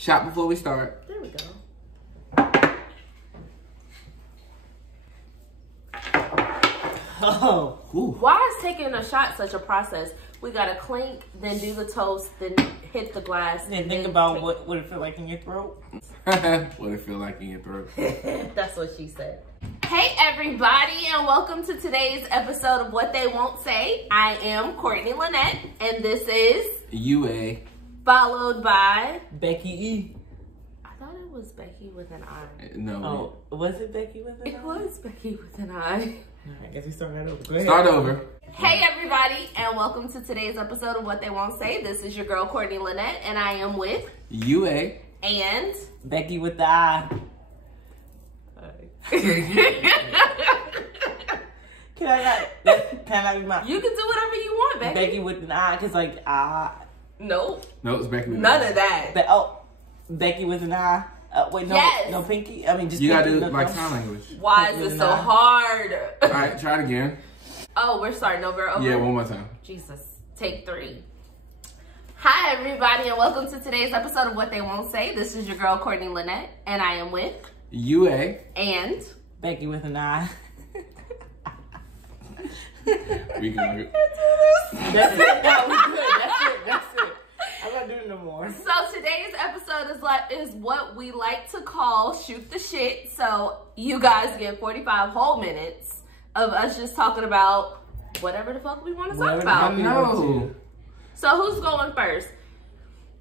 Shot before we start. There we go. Oh. Ooh. Why is taking a shot such a process? We gotta clink, then do the toast, then hit the glass. And think about what it feel like in your throat. What it feel like in your throat. That's what she said. Hey everybody, and welcome to today's episode of What They Won't Say. I am Courtney Lynette, and this is UA. followed by Becki E. I thought it was Becki with an I. No. Oh, was it Becki with it? It was Becki with an I. I guess we start right over. Go ahead. Start over. Hey everybody, and welcome to today's episode of What They Won't Say. This is your girl Courtney Lynette, and I am with UA. and Becki with the I. Can I not be my You can do whatever you want, Becki. Becki with an I? Cause like Nope. No, it's Becki with None of that. Becki with an I. Wait, no, Yes. no pinky. I mean, just You gotta pinky, do no like thumb. sign language. Why is it so hard? Alright, try it again. Oh, we're starting over. Yeah, one more time. Jesus. Take 3. Hi, everybody, and welcome to today's episode of What They Won't Say. This is your girl, Courtney Lynette, and I am with UA. and Becki with an I. We can That's it. No, we good. That's it. I'm not doing no more. So today's episode is what we like to call shoot the shit. So you guys get 45 whole minutes of us just talking about whatever the fuck we want to talk about. No. So who's going first?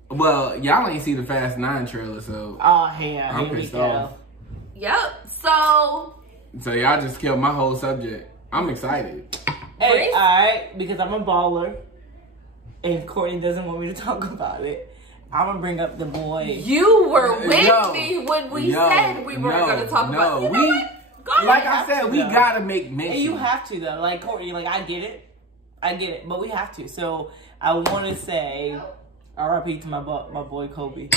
Well, y'all ain't see the Fast 9 trailer, so Oh, hell. I'm Here we pissed go. off. Yep. So y'all just killed my whole subject. I'm excited. Hey, alright, because I'm a baller and Courtney doesn't want me to talk about it, I'm gonna bring up the boy. you were with Yo, me when we said we weren't going to talk about it. You know what? Go ahead. Like I have said, to, we though. gotta make mention. And you have to though, like Courtney, like I get it, but we have to. So I want to say R.I.P. to my boy Kobe,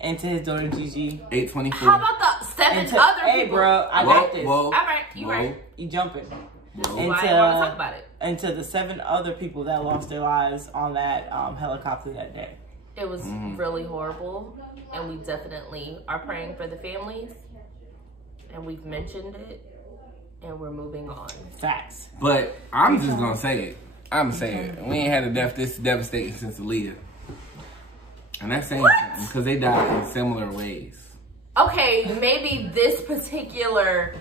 and to his daughter Gigi. 824. How about the 7 And to, other hey, people? bro, I Whoa, got this. whoa. All right, you Whoa. right. You jumping? Whoa. And Why to, I want to talk about it. And to the 7 other people that lost their lives on that helicopter that day. It was really horrible, and we definitely are praying for the families, and we've mentioned it, and we're moving on. Facts. But I'm just gonna say it. I'm saying it. We ain't had a death this devastating since Aaliyah. And that's saying something, because they died in similar ways. Okay, maybe this particular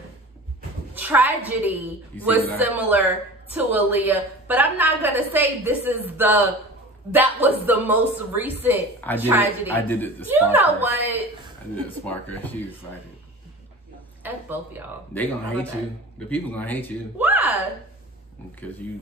tragedy You see was what I- similar to Aaliyah, but I'm not gonna say this is that was the most recent tragedy. I did it to You Sparker. know what? I did it to Sparker. She was excited. F both y'all. They gonna How about hate you. The people gonna hate you. Why? Because you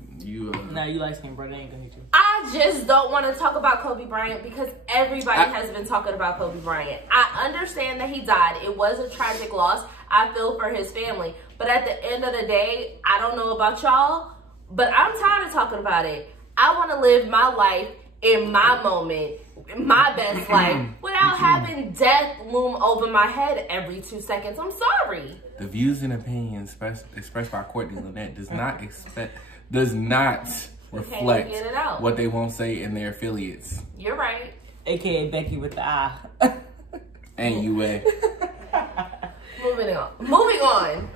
No, you light skinned, bro. They ain't gonna hit you. I just don't want to talk about Kobe Bryant because everybody has been talking about Kobe Bryant. I understand that he died. It was a tragic loss. I feel for his family. But at the end of the day, I don't know about y'all, but I'm tired of talking about it. I want to live my life in my moment, my best life, without having death loom over my head every 2 seconds. I'm sorry. The views and opinions expressed by Courtney Lynette does not reflect get it out. what they won't say in their affiliates. You're right. AKA Becki with the I. And UA. Moving on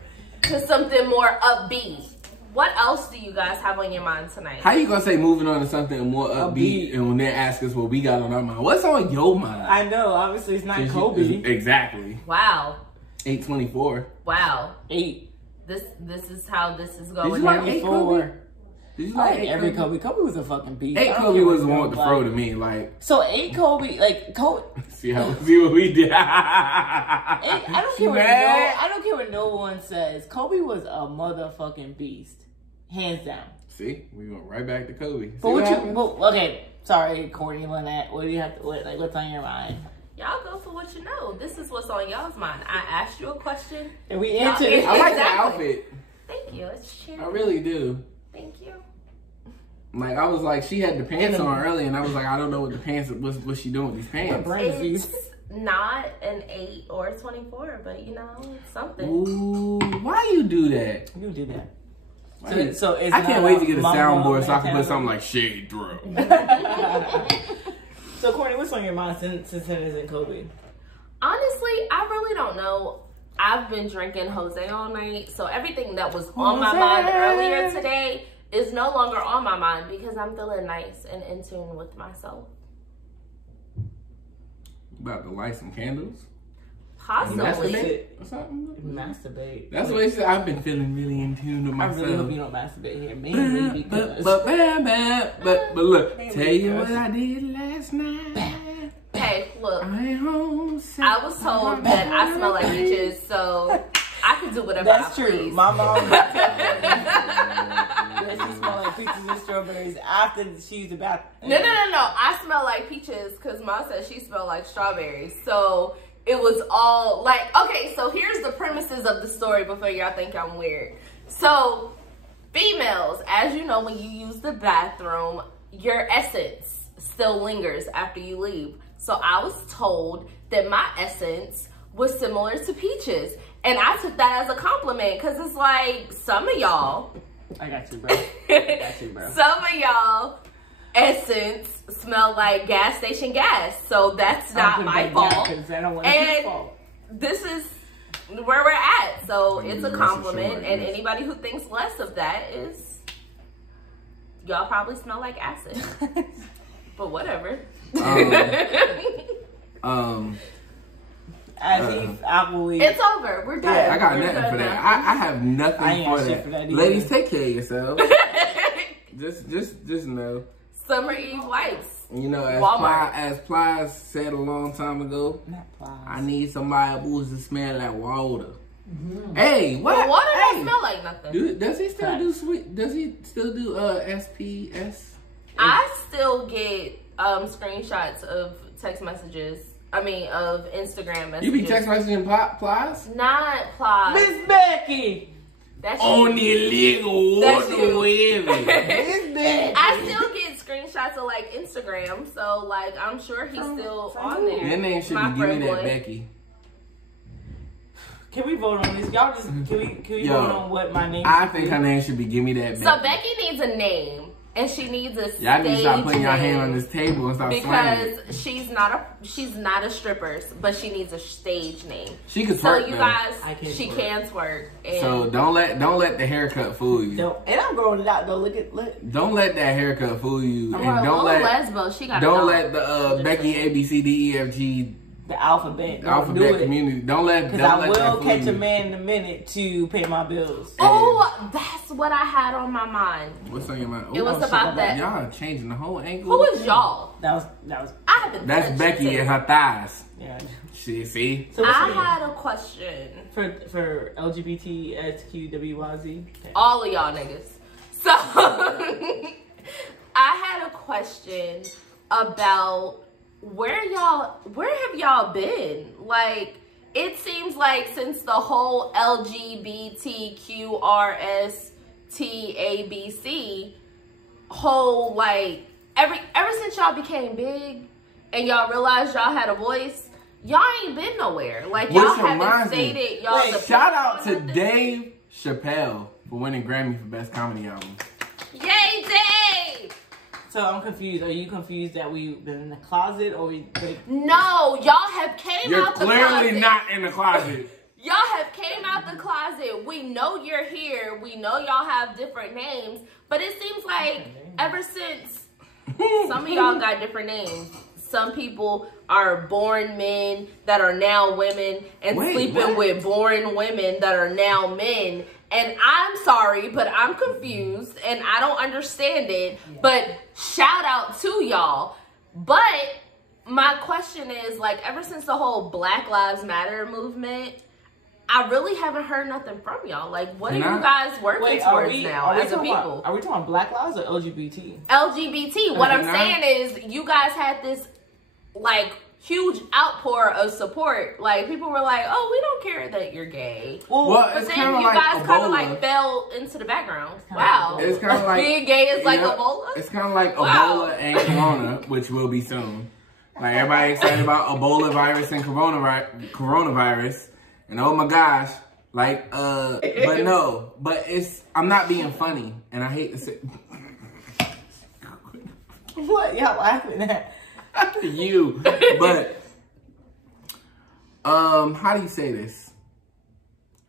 to something more upbeat. What else do you guys have on your mind tonight? How you gonna say moving on to something more upbeat and when they ask us what we got on our mind? What's on your mind? I know, obviously it's not Kobe. Exactly. Wow. 824. Wow. 8. This is how this is Did going. you like 8 4. Kobe? Did you I like like 8 every Kobe? Kobe. Kobe was a fucking beast. 8 I don't Kobe care was what the one you with the like. throw to me. Like, So 8 Kobe, like Kobe. see what we did. I don't care what Mad? I don't care what no one says. Kobe was a motherfucking beast, hands down. See, we went right back to Kobe. See But what what you? happened? But, okay, sorry, Courtney Lynette. What do you have to? What's on your mind? Y'all go for what you know. This is what's on y'all's mind. I asked you a question. And we Y'all answered answered it. I like the Exactly. outfit. Thank you. It's cheering. I really do. Thank you. Like, I was like, she had the pants on earlier, and I was like, I don't know what the pants, what's she doing with these What pants? brand is It's these? not an 8 or a 24, but you know, it's something. Ooh, why you do that? You do that. Why So it's I can't not wait to get a mama soundboard so I can put mentality. something like shade throw. So, Courtney, what's on your mind since it isn't Kobe? Honestly, I really don't know. I've been drinking Jose all night, so everything that was on my mind earlier today is no longer on my mind because I'm feeling nice and in tune with myself. About to light some candles? Possibly. Masturbate or something? Masturbate. That's what he said. I've been feeling really in tune with myself. I really hope you don't masturbate here, mainly because. But look, tell you what I did last night. Hey, look. Home, I was told that I smell like peaches, so I can do whatever I please. That's true. My mom that she smelled like peaches and strawberries after she used the bathroom. No. I smell like peaches because Mom said she smelled like strawberries. So it was all like, okay, so here's the premises of the story before y'all think I'm weird. So females, as you know, when you use the bathroom, your essence still lingers after you leave. So I was told that my essence was similar to peaches. And I took that as a compliment because it's like, some of y'all. I got you, bro. I got you, bro. Some of y'all essence smell like gas station gas. So that's not my fault. And this is where we're at. So it's a compliment. And anybody who thinks less of that is, y'all probably smell like acid. But whatever. I believe it's over. We're done. Yeah, I got nothing for that. I have nothing for that. Ladies, take care of yourselves. just know. Summer Eve wipes. You know, as Plies said a long time ago, I need somebody who's to smell like water. Mm-hmm. Hey, what? Well, water don't smell like nothing. Does he still do sweet? Does he still do STS? I still get screenshots of text messages. I mean, of Instagram messages. You be text messaging Plies? Not Plies. Miss Becki. That's on the illegal water. I still get screenshots of like Instagram, so like I'm sure he's still on there. Your name should be Give Me That Becki. Can we vote on this? Y'all just can we vote on what my name? I think her name should be Give Me That Becki. So Becki needs a name. And she needs a stage name. Y'all need to stop putting your hand on this table and stop slamming. Because she's not a stripper, but she needs a stage name. She can twerk. So you guys, she can twerk. And so don't let the haircut fool you. And I'm growing it out though. Look. Don't let that haircut fool you. And don't let lesbo. She got. Don't let the Becki ABCDEFG. The alphabet community. Don't let. Because I will catch a man in a minute to pay my bills. Oh, that's what I had on my mind. What's on your mind? It was about that. Y'all changing the whole angle. Who is y'all? That was. I haven't. That's Becki and her thighs. Yeah. See. So I had a question for LGBTQWYZ. Okay. All of y'all niggas. So I had a question about. Where have y'all been? Like, it seems like since the whole LGBTQRSTABC whole, like, ever since y'all became big and y'all realized y'all had a voice, y'all ain't been nowhere. Like, y'all haven't stated y'all. Shout out to Dave Chappelle for winning Grammy for Best Comedy Album. Yay, Dave! So I'm confused. Are you confused that we've been in the closet or we? No, y'all have came out the closet. You're clearly not in the closet. Y'all have came out the closet. We know you're here. We know y'all have different names. But it seems like ever since some of y'all got different names. Some people are born men that are now women and sleeping with born women that are now men. And I'm sorry, but I'm confused and I don't understand it. But shout out to y'all. But my question is, like, ever since the whole Black Lives Matter movement, I really haven't heard nothing from y'all. Like, what are you guys working towards now as a people? Are we talking about Black Lives or LGBT? LGBT. What I'm saying is, you guys had this, like, huge outpour of support. Like, people were like, oh, we don't care that you're gay. Well, but then you guys kind of like fell into the background. Wow. It's kind of like being gay is like Ebola? It's kind of like Ebola and Corona, which will be soon. Like, everybody excited about Ebola virus and coronavirus. And oh my gosh, like, but no, but I'm not being funny. And I hate to say. What y'all laughing at? You. But, how do you say this?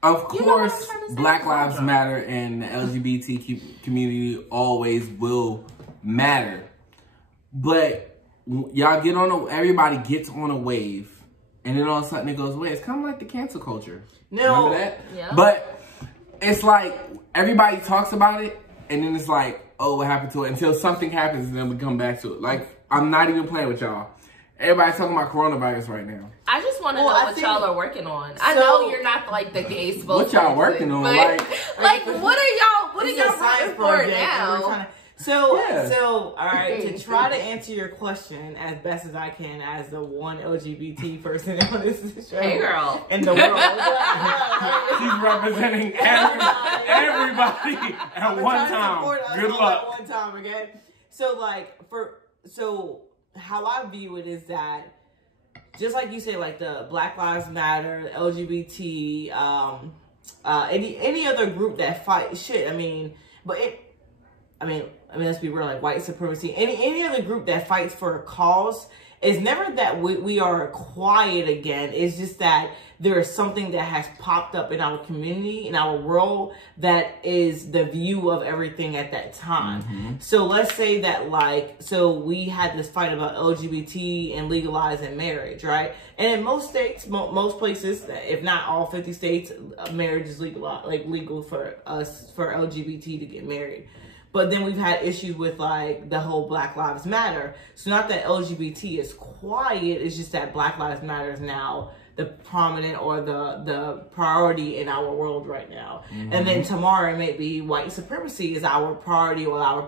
Of course, Black Lives Matter and the LGBT community always will matter. But y'all get on everybody gets on a wave, and then all of a sudden it goes away. It's kind of like the cancel culture. No. Remember that? Yeah. But it's like everybody talks about it, and then it's like, oh, what happened to it? Until something happens, and then we come back to it. Like, I'm not even playing with y'all. Everybody's talking about coronavirus right now. I just want to know what y'all are working on. I know you're not like the gay spokesperson. What y'all working on? Like what are y'all rooting for now? So, all right, to try to answer your question as best as I can as the one LGBT person on this show. Hey, girl. In the world. She's representing everybody at one time. Good luck. At one time, again. So how I view it is that, just like you say, like the Black Lives Matter, LGBT, any other group that fight shit. Let's be real, like white supremacy, any other group that fights for a cause, it's never that we are quiet again. It's just that there is something that has popped up in our community, in our world, that is the view of everything at that time. Mm-hmm. So let's say that, we had this fight about LGBT and legalizing marriage, right? And in most states, most places, if not all 50 states, marriage is legal for LGBT to get married. But then we've had issues with the whole Black Lives Matter. So not that LGBT is quiet, it's just that Black Lives Matter is now the prominent or the priority in our world right now. Mm-hmm. And then tomorrow it may be white supremacy is our priority or our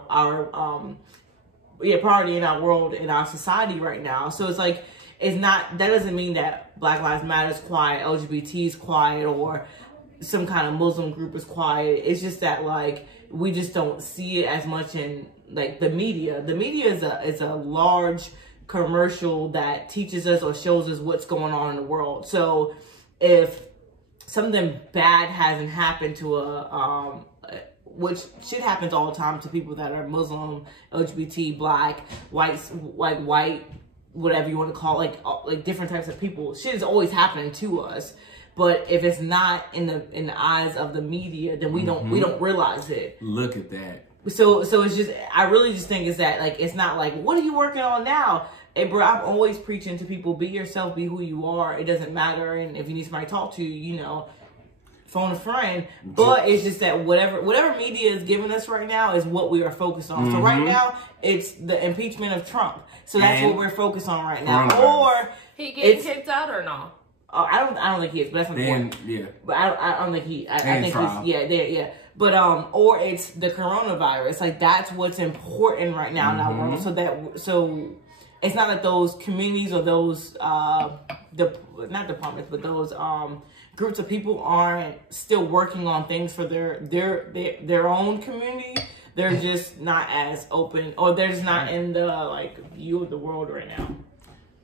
priority in our world, in our society right now. So it's like, that doesn't mean that Black Lives Matter is quiet, LGBT is quiet, or some kind of Muslim group is quiet. It's just that we just don't see it as much in the media. The media is a large commercial that teaches us or shows us what's going on in the world. So if something bad hasn't happened to which shit happens all the time to people that are Muslim, LGBT, black, white, whatever you want to call it, like different types of people, shit is always happening to us. But if it's not in the eyes of the media, then we don't realize it. Look at that. So it's just, I really just think is that it's not what are you working on now? Hey bro, I'm always preaching to people, be yourself, be who you are. It doesn't matter, and if you need somebody to talk to, phone a friend. But it's just that whatever media is giving us right now is what we are focused on. Mm-hmm. So right now it's the impeachment of Trump. So that's what we're focused on right now. Or he getting kicked out or no? I don't think he is, but that's important. Yeah. But I don't think he. I think he's. Yeah. But or it's the coronavirus. That's what's important right now in our world. So it's not that those communities or those not departments, but those groups of people aren't still working on things for their own community. They're just not as open, or they're just not in the view of the world right now.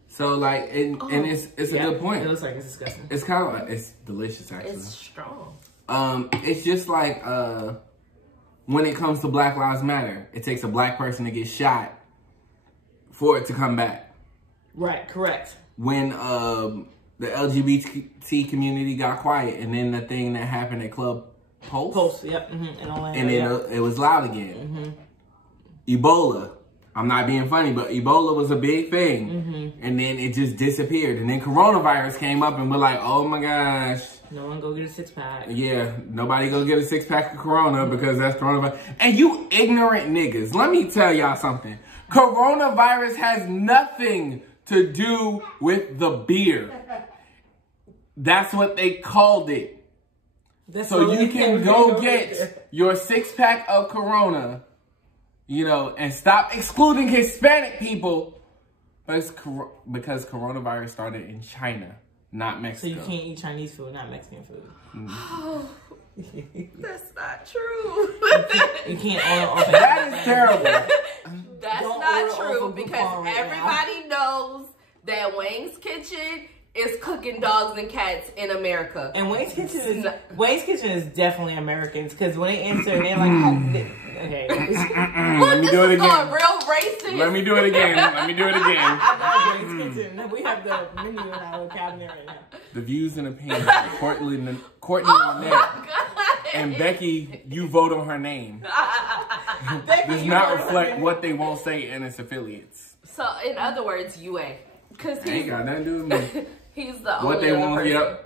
So and it's a good point. It looks like it's disgusting. It's kind of it's delicious actually. It's strong. It's just when it comes to Black Lives Matter, it takes a black person to get shot for it to come back. Right. Correct. When the LGBT community got quiet, and then the thing that happened at Club Pulse. Yep. Mm-hmm. In Orlando, and then it was loud again. Mm-hmm. Ebola. I'm not being funny, but Ebola was a big thing. Mm-hmm. And then it just disappeared. And then coronavirus came up and we're like, oh my gosh. No one go get a 6-pack. Yeah, nobody go get a 6-pack of Corona because that's coronavirus. And you ignorant niggas, let me tell y'all something. Coronavirus has nothing to do with the beer. That's what they called it. So you can go get your 6-pack of Corona, and stop excluding Hispanic people, because coronavirus started in China, not Mexico. So you can't eat Chinese food, not Mexican food. Oh, that's not true. You can't. That is terrible. That's not true, because everybody knows that Wayne's Kitchen is cooking dogs and cats in America. And Wayne's Kitchen is definitely Americans, because when they enter, they're like, Okay. Let me do it again. Real racist. Let me do it again. Let me do it again. We have the menu in our cabinet right now. The views and opinions of Courtney Lynette and Becki, you vote on her name. Does not reflect what they won't say in its affiliates. So, in other words, UA. Because ain't got nothing to do with me. He's the only what they want, person.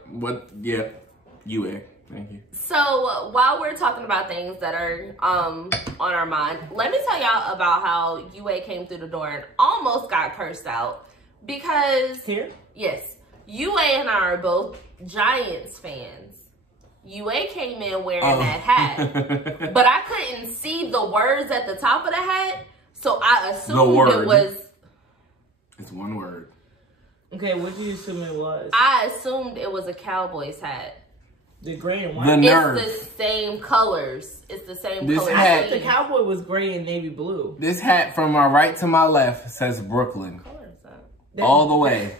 UA. Thank you. So, while we're talking about things that are on our mind, let me tell y'all about how UA came through the door and almost got cursed out. Because, yes, UA and I are both Giants fans. UA came in wearing that hat, but I couldn't see the words at the top of the hat, so I assumed it was... It's one word. Okay, what did you assume it was? I assumed it was a Cowboys hat. The gray and white. The nerve. It's the same colors. It's the same this color. Hat, the cowboy was gray and navy blue. This hat from my right to my left says Brooklyn. What color is that? All the way.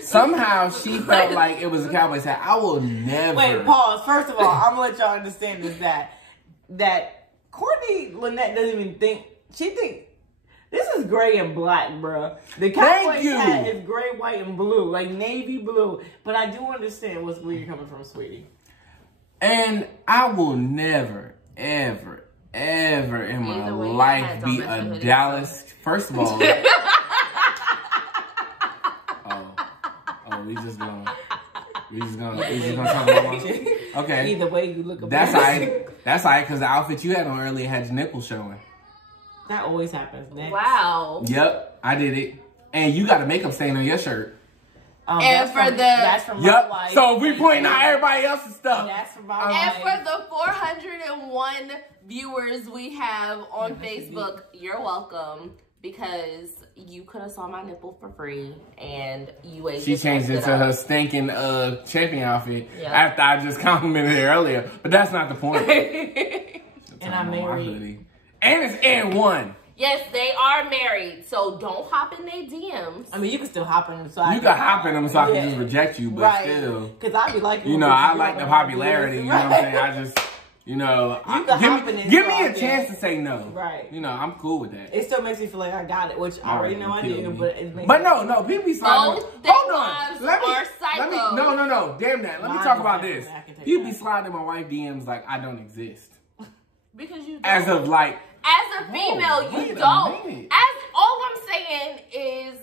Somehow she felt like it was a Cowboys hat. I will never. Wait, pause. First of all, I'm gonna let y'all understand is that Courtney Lynette doesn't even think, she think this is gray and black, bruh. The Cowboys hat is gray, white, and blue, like navy blue. But I do understand where you're coming from, sweetie. And I will never, ever, ever in my life be a Dallas. First of all, we just gonna talk about my, okay. Either way you look. That's alright. That's alright because the outfit you had on earlier had your nipples showing. That always happens. Next. Wow. Yep, I did it. And you got a makeup stain on your shirt. And that's from my wife. So we pointing out everybody else's stuff. That's from my wife. And for the 401 viewers we have on Facebook, you're welcome. Because you could have saw my nipple for free, and she changed it to her stinking champion outfit after I just complimented her earlier. But that's not the point. And I'm married. And it's N1. Yes, they are married, so don't hop in their DMs. I mean, you can still hop in them. So you can hop in them so I can just reject you, but still. Because I be like, you know, I like the popularity. You know what I'm saying? I just. You know, give me a chance to say no. Right. You know, I'm cool with that. It still makes me feel like I got it, which I already know I did. But it makes no, people be sliding. Hold on. Let me. No. Damn that. Let me talk about this. People be sliding in my wife DMs like I don't exist. Because you don't. As of like. As a female, you don't. All I'm saying is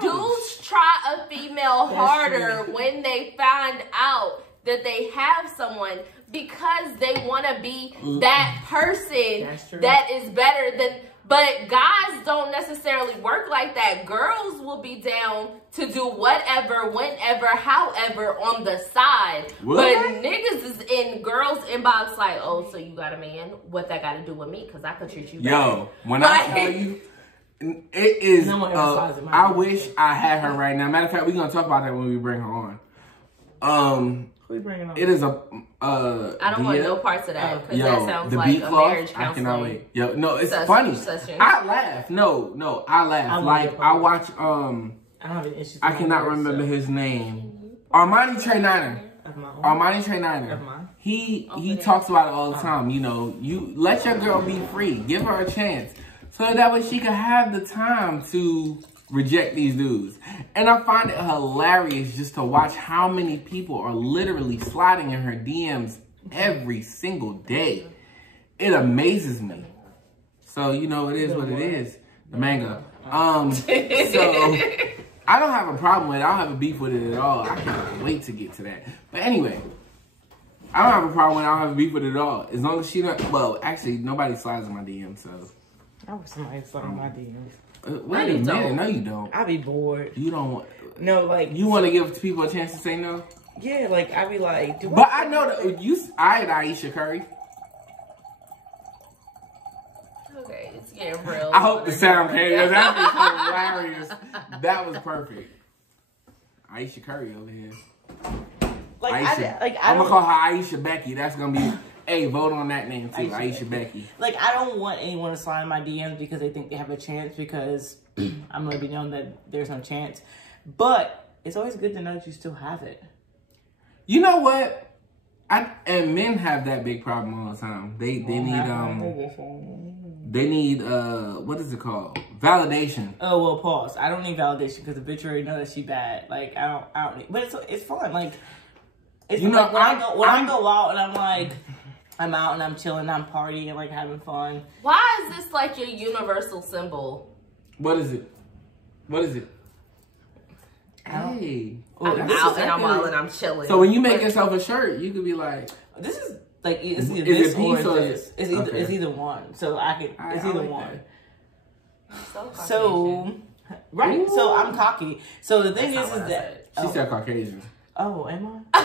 dudes try a female harder when they find out that they have someone because they want to be that person that is better than. But guys don't necessarily work like that. Girls will be down to do whatever, whenever, however on the side. But niggas is in girls' inbox like, oh, so you got a man? What that got to do with me? Because I could treat you better. Yo, when I tell you, it is, I wish I had her right now. Matter of fact, we're going to talk about that when we bring her on. Who you bringing on? It is a I don't want no parts of that because that sounds like a marriage counseling. I cannot wait. Yo, no, it's funny. I laugh. No, I laugh. Like I watch. I don't have an issue. I cannot remember his name. Armani Trey Niner. Armani Trey Niner. He talks about it all the time. You know, you let your girl be free. Give her a chance, so that way she can have the time to reject these dudes. And I find it hilarious just to watch how many people are literally sliding in her DMs every single day. It amazes me. So, you know, it is what it is. The manga. So, I don't have a problem with it. I don't have a beef with it at all. I can't wait to get to that. But anyway, I don't have a problem with it. I don't have a beef with it at all. As long as she don't, well, actually, nobody slides in my DMs, so. I wish somebody slid in my DMs. Wait a minute. No, you don't. I be bored. You don't want. No, like. You want to give people a chance to say no? Yeah, like, I be like. But I know that I had Aisha Curry. Okay, it's getting real. I hope the sound came. That was hilarious. That was perfect. Aisha Curry over here. Like, Aisha. I'm going to call her Aisha Becki. That's going to be. Hey, vote on that name too, Aisha Becki. Like, I don't want anyone to slide in my DMs because they think they have a chance because I'm going to be known that there's no chance. But it's always good to know that you still have it. You know what? And men have that big problem all the time. They need what is it called? Validation. Oh well, pause. I don't need validation because the bitch already know that she bad. Like I don't need, but it's fun. Like it's when I go out and I'm like I'm out and I'm chilling, I'm partying, like having fun. Why is this like your universal symbol? What is it? What is it? Hey, I'm out and I'm all and I'm chilling. So when you make yourself a shirt, you could be like, this is like it's either this or this. It's either one. So it's either one. So right. Ooh. So I'm cocky. So the thing is that she said Caucasian. Oh, am I?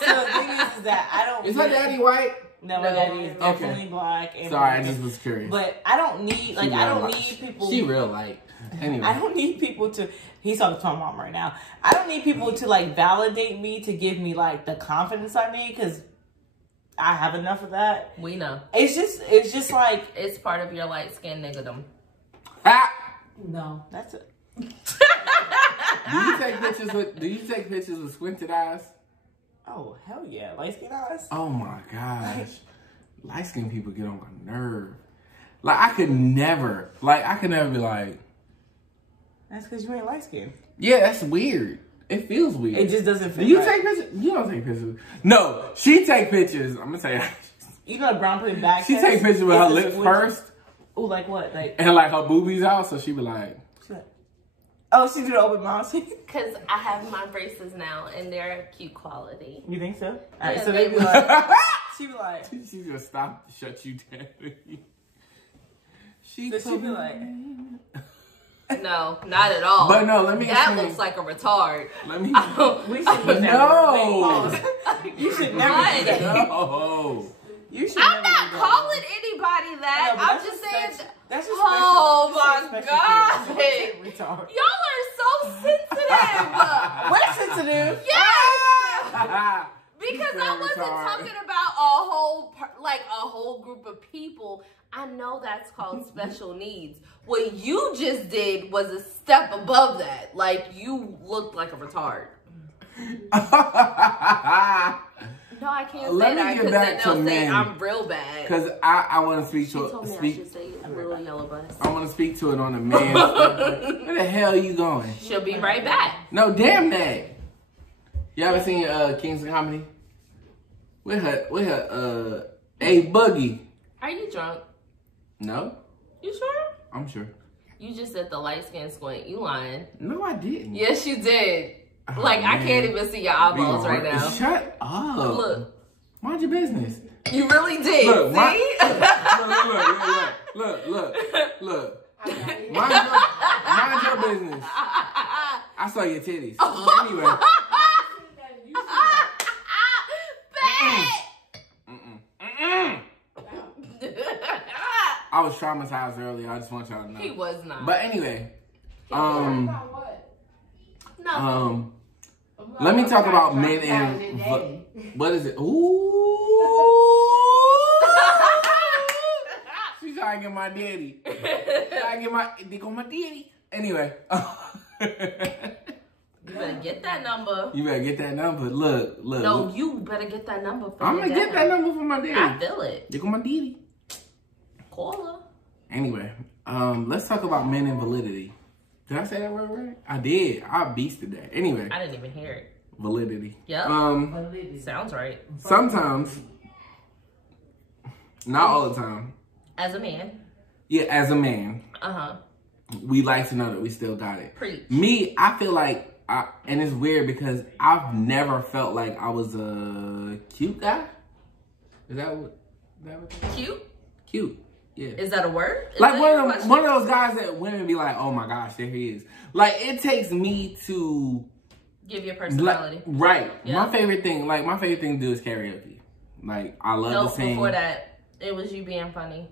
So the thing is that I don't. Is her daddy white? No, my daddy is definitely black. And sorry, I just was curious. But I don't need I don't need people. She real light. Anyway, I don't need people to. He's talking to my mom right now. I don't need people to like validate me to give me like the confidence I need because I have enough of that. We know. It's just like it's part of your light skin niggerdom. Ah! No, that's it. Do you take pictures with squinted eyes? Oh hell yeah, light skin eyes. Oh my gosh, light skin people get on my nerve. Like I could never be like. That's because you ain't light skin. Yeah, that's weird. It feels weird. It just doesn't feel. Do you take pictures? You don't take pictures. No, she take pictures. I'm gonna tell you. You know, brown putting back. She take pictures with her lips first. Oh, like what? Like and like her boobies out, so she be like. Oh, she do the open mouth. Because I have my braces now, and they're cute quality. You think so? Yeah, all right, so they be like, she be like, she's gonna stop, shut you down. She be like, no, not at all. But no, let me. That looks like a retard. Let me. We should no. You should never do that. No. You should. I'm not calling anybody that. No, I'm just saying. That's just oh my god! Y'all are so sensitive. We're sensitive. Yes. Because I wasn't talking about a whole group of people. I know that's called special needs. What you just did was a step above that. Like you looked like a retard. No, I can't say that because then they'll say I'm real bad. Because I want to speak to it. Told me I should say a little yellow bus. I want to speak to it on a man. Where the hell are you going? She'll be right back. No, damn that. You ever seen Kings of Comedy? With her A Boogie. Are you drunk? No. You sure? I'm sure. You just said the light skin squint. You lying. No, I didn't. Yes, you did. Oh, like, man. I can't even see your eyeballs right now. Shut up. Look. Mind your business. You really did. Look, see? Look. Mind your business. I saw your titties. Anyway. I was traumatized earlier. I just want y'all to know. He was not. But anyway. No. Let me talk about men and what is it? Ooh. She's trying to get my daddy. Trying to get my dick on my daddy. Anyway. You better get that number. You better get that number. Look. No, you better get that number for I'm gonna get that number for my daddy. I feel it. Dick on my daddy. Call her. Anyway, let's talk about men and validity. Did I say that word right? I did. I beasted that. Anyway. I didn't even hear it. Validity. Yep. Sounds right. Sometimes. Not all the time. As a man. Yeah, as a man. Uh-huh. We like to know that we still got it. Preach. Me, I feel like, and it's weird because I've never felt like I was a cute guy. Is that what? Cute? Cute. Yeah. Is that a word? Like one of those guys that women be like, oh my gosh, there he is. Like it takes me to give your personality. Right. Yep. My favorite thing to do is karaoke. Like I love to sing. Before that, it was you being funny.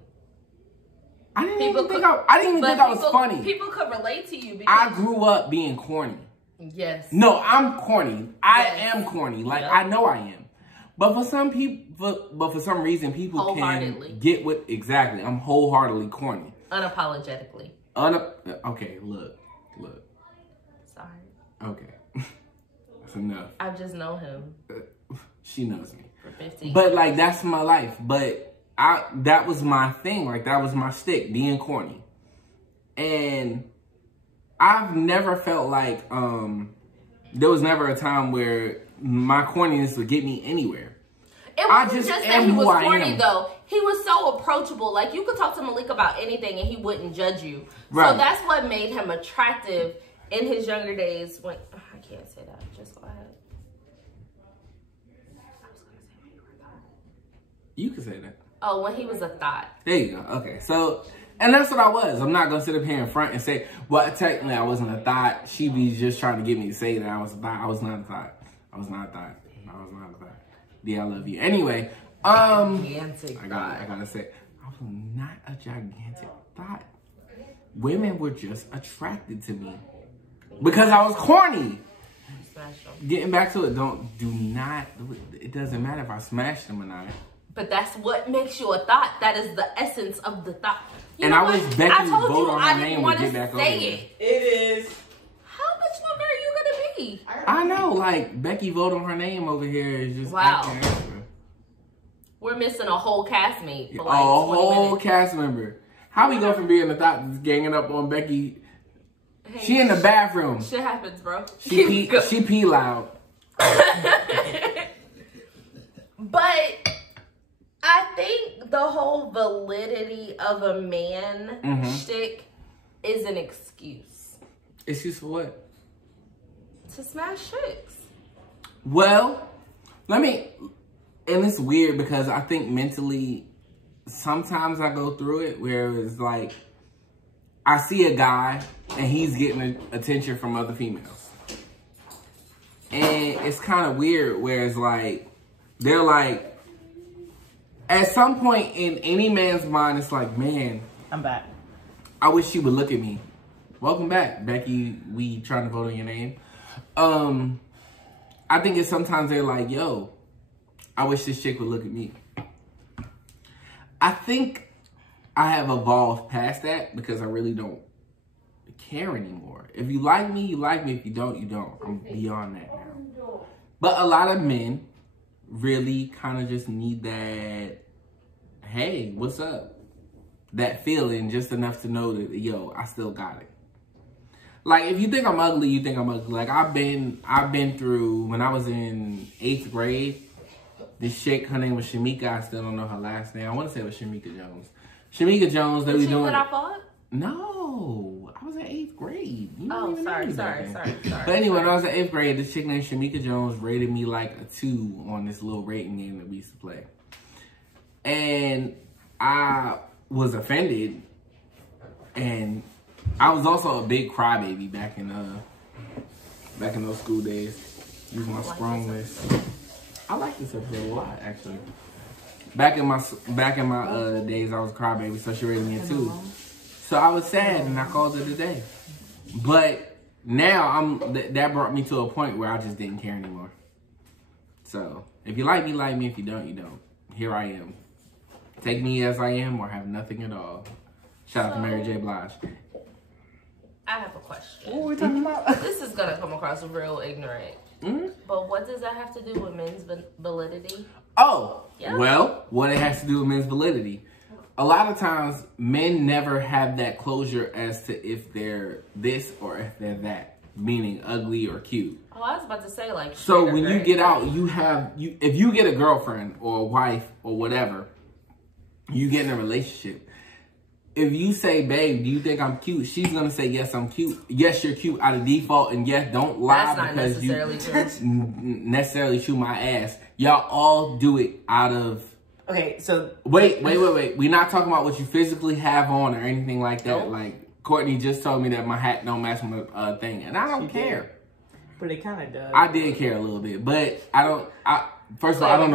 I didn't even think I was funny. People could relate to you because I grew up being corny. Yes. No, I'm corny. I am corny. Like I know I am. But for some reason, people can get with exactly. I'm wholeheartedly corny. Unapologetically. Okay, look. Sorry. Okay, that's enough. I just know him. She knows me. For 15 But like, that's my life. But that was my thing. Like, that was my stick, being corny. And I've never felt like there was never a time where my corniness would get me anywhere. It wasn't just that he was corny, though. He was so approachable. Like, you could talk to Malik about anything and he wouldn't judge you. Right. So that's what made him attractive in his younger days. When I can't say that. Just go ahead. I was going to say when you were a thought. You can say that. Oh, when he was a thought. There you go. Okay. So, and that's what I was. I'm not going to sit up here in front and say, well, technically I wasn't a thought. She be just trying to get me to say that I was a thought. I was not a thought. I was not a thought. I was not a thought. Yeah, I love you. Anyway, gigantic I gotta say, I was not a gigantic thought. Women were just attracted to me because I was corny. Getting back to it, it doesn't matter if I smash them or not. But that's what makes you a thought. That is the essence of the thought. And I wish Becki would vote on her name and get back over it. It is. How much longer are you gonna be? I know, like, Becki vote on her name over here is just wow. We're missing a whole castmate for like a 20 whole minutes. Cast member. How we go from being a thought to ganging up on Becki? Hey, she in the bathroom. Shit happens, bro. She pee loud. But I think the whole validity of a man shtick is an excuse. Excuse for what? To smash chicks. Well, and it's weird because I think mentally, sometimes I go through it where it's like, I see a guy and he's getting attention from other females. And it's kind of weird where it's like, they're like, at some point in any man's mind, it's like, man, I'm back. I wish she would look at me. Welcome back, Becki. We trying to vote on your name. I think it's sometimes they're like, yo, I wish this chick would look at me. I think I have evolved past that because I really don't care anymore. If you like me, you like me. If you don't, you don't. I'm beyond that now. But a lot of men really kind of just need that, hey, what's up? That feeling just enough to know that, yo, I still got it. Like, if you think I'm ugly, you think I'm ugly. Like, I've been through, when I was in 8th grade, this chick, her name was Shamika. I still don't know her last name. I want to say it was Shamika Jones. Shamika Jones, they were doing... that I fought? No. I was in 8th grade. Sorry. But anyway, when I was in 8th grade, this chick named Shamika Jones rated me like a 2 on this little rating game that we used to play. And I was offended. And I was also a big crybaby back in those school days. Using my strongness. I like this episode a lot, actually. Back in my days, I was a crybaby, so she rated me a 2. So I was sad, and I called it a day. But now that brought me to a point where I just didn't care anymore. So if you like me, like me. If you don't, you don't. Here I am. Take me as I am, or have nothing at all. Shout out to Mary J. Blige. I have a question. What are we talking about? This is gonna come across real ignorant. But what does that have to do with men's validity? Oh, yeah. Well, what it has to do with men's validity. A lot of times, men never have that closure as to if they're this or if they're that, meaning ugly or cute. Oh, I was about to say, like, so when you get out, if you get a girlfriend or a wife or whatever, you get in a relationship. If you say, babe, do you think I'm cute? She's going to say, yes, I'm cute. Yes, you're cute out of default. And yes, don't lie because you necessarily chew my ass. Y'all all do it out of... Okay, so... Wait. We're not talking about what you physically have on or anything like that. Nope. Like, Courtney just told me that my hat don't match my thing. And I don't care. But it kind of does. I did care a little bit. But first of all, I don't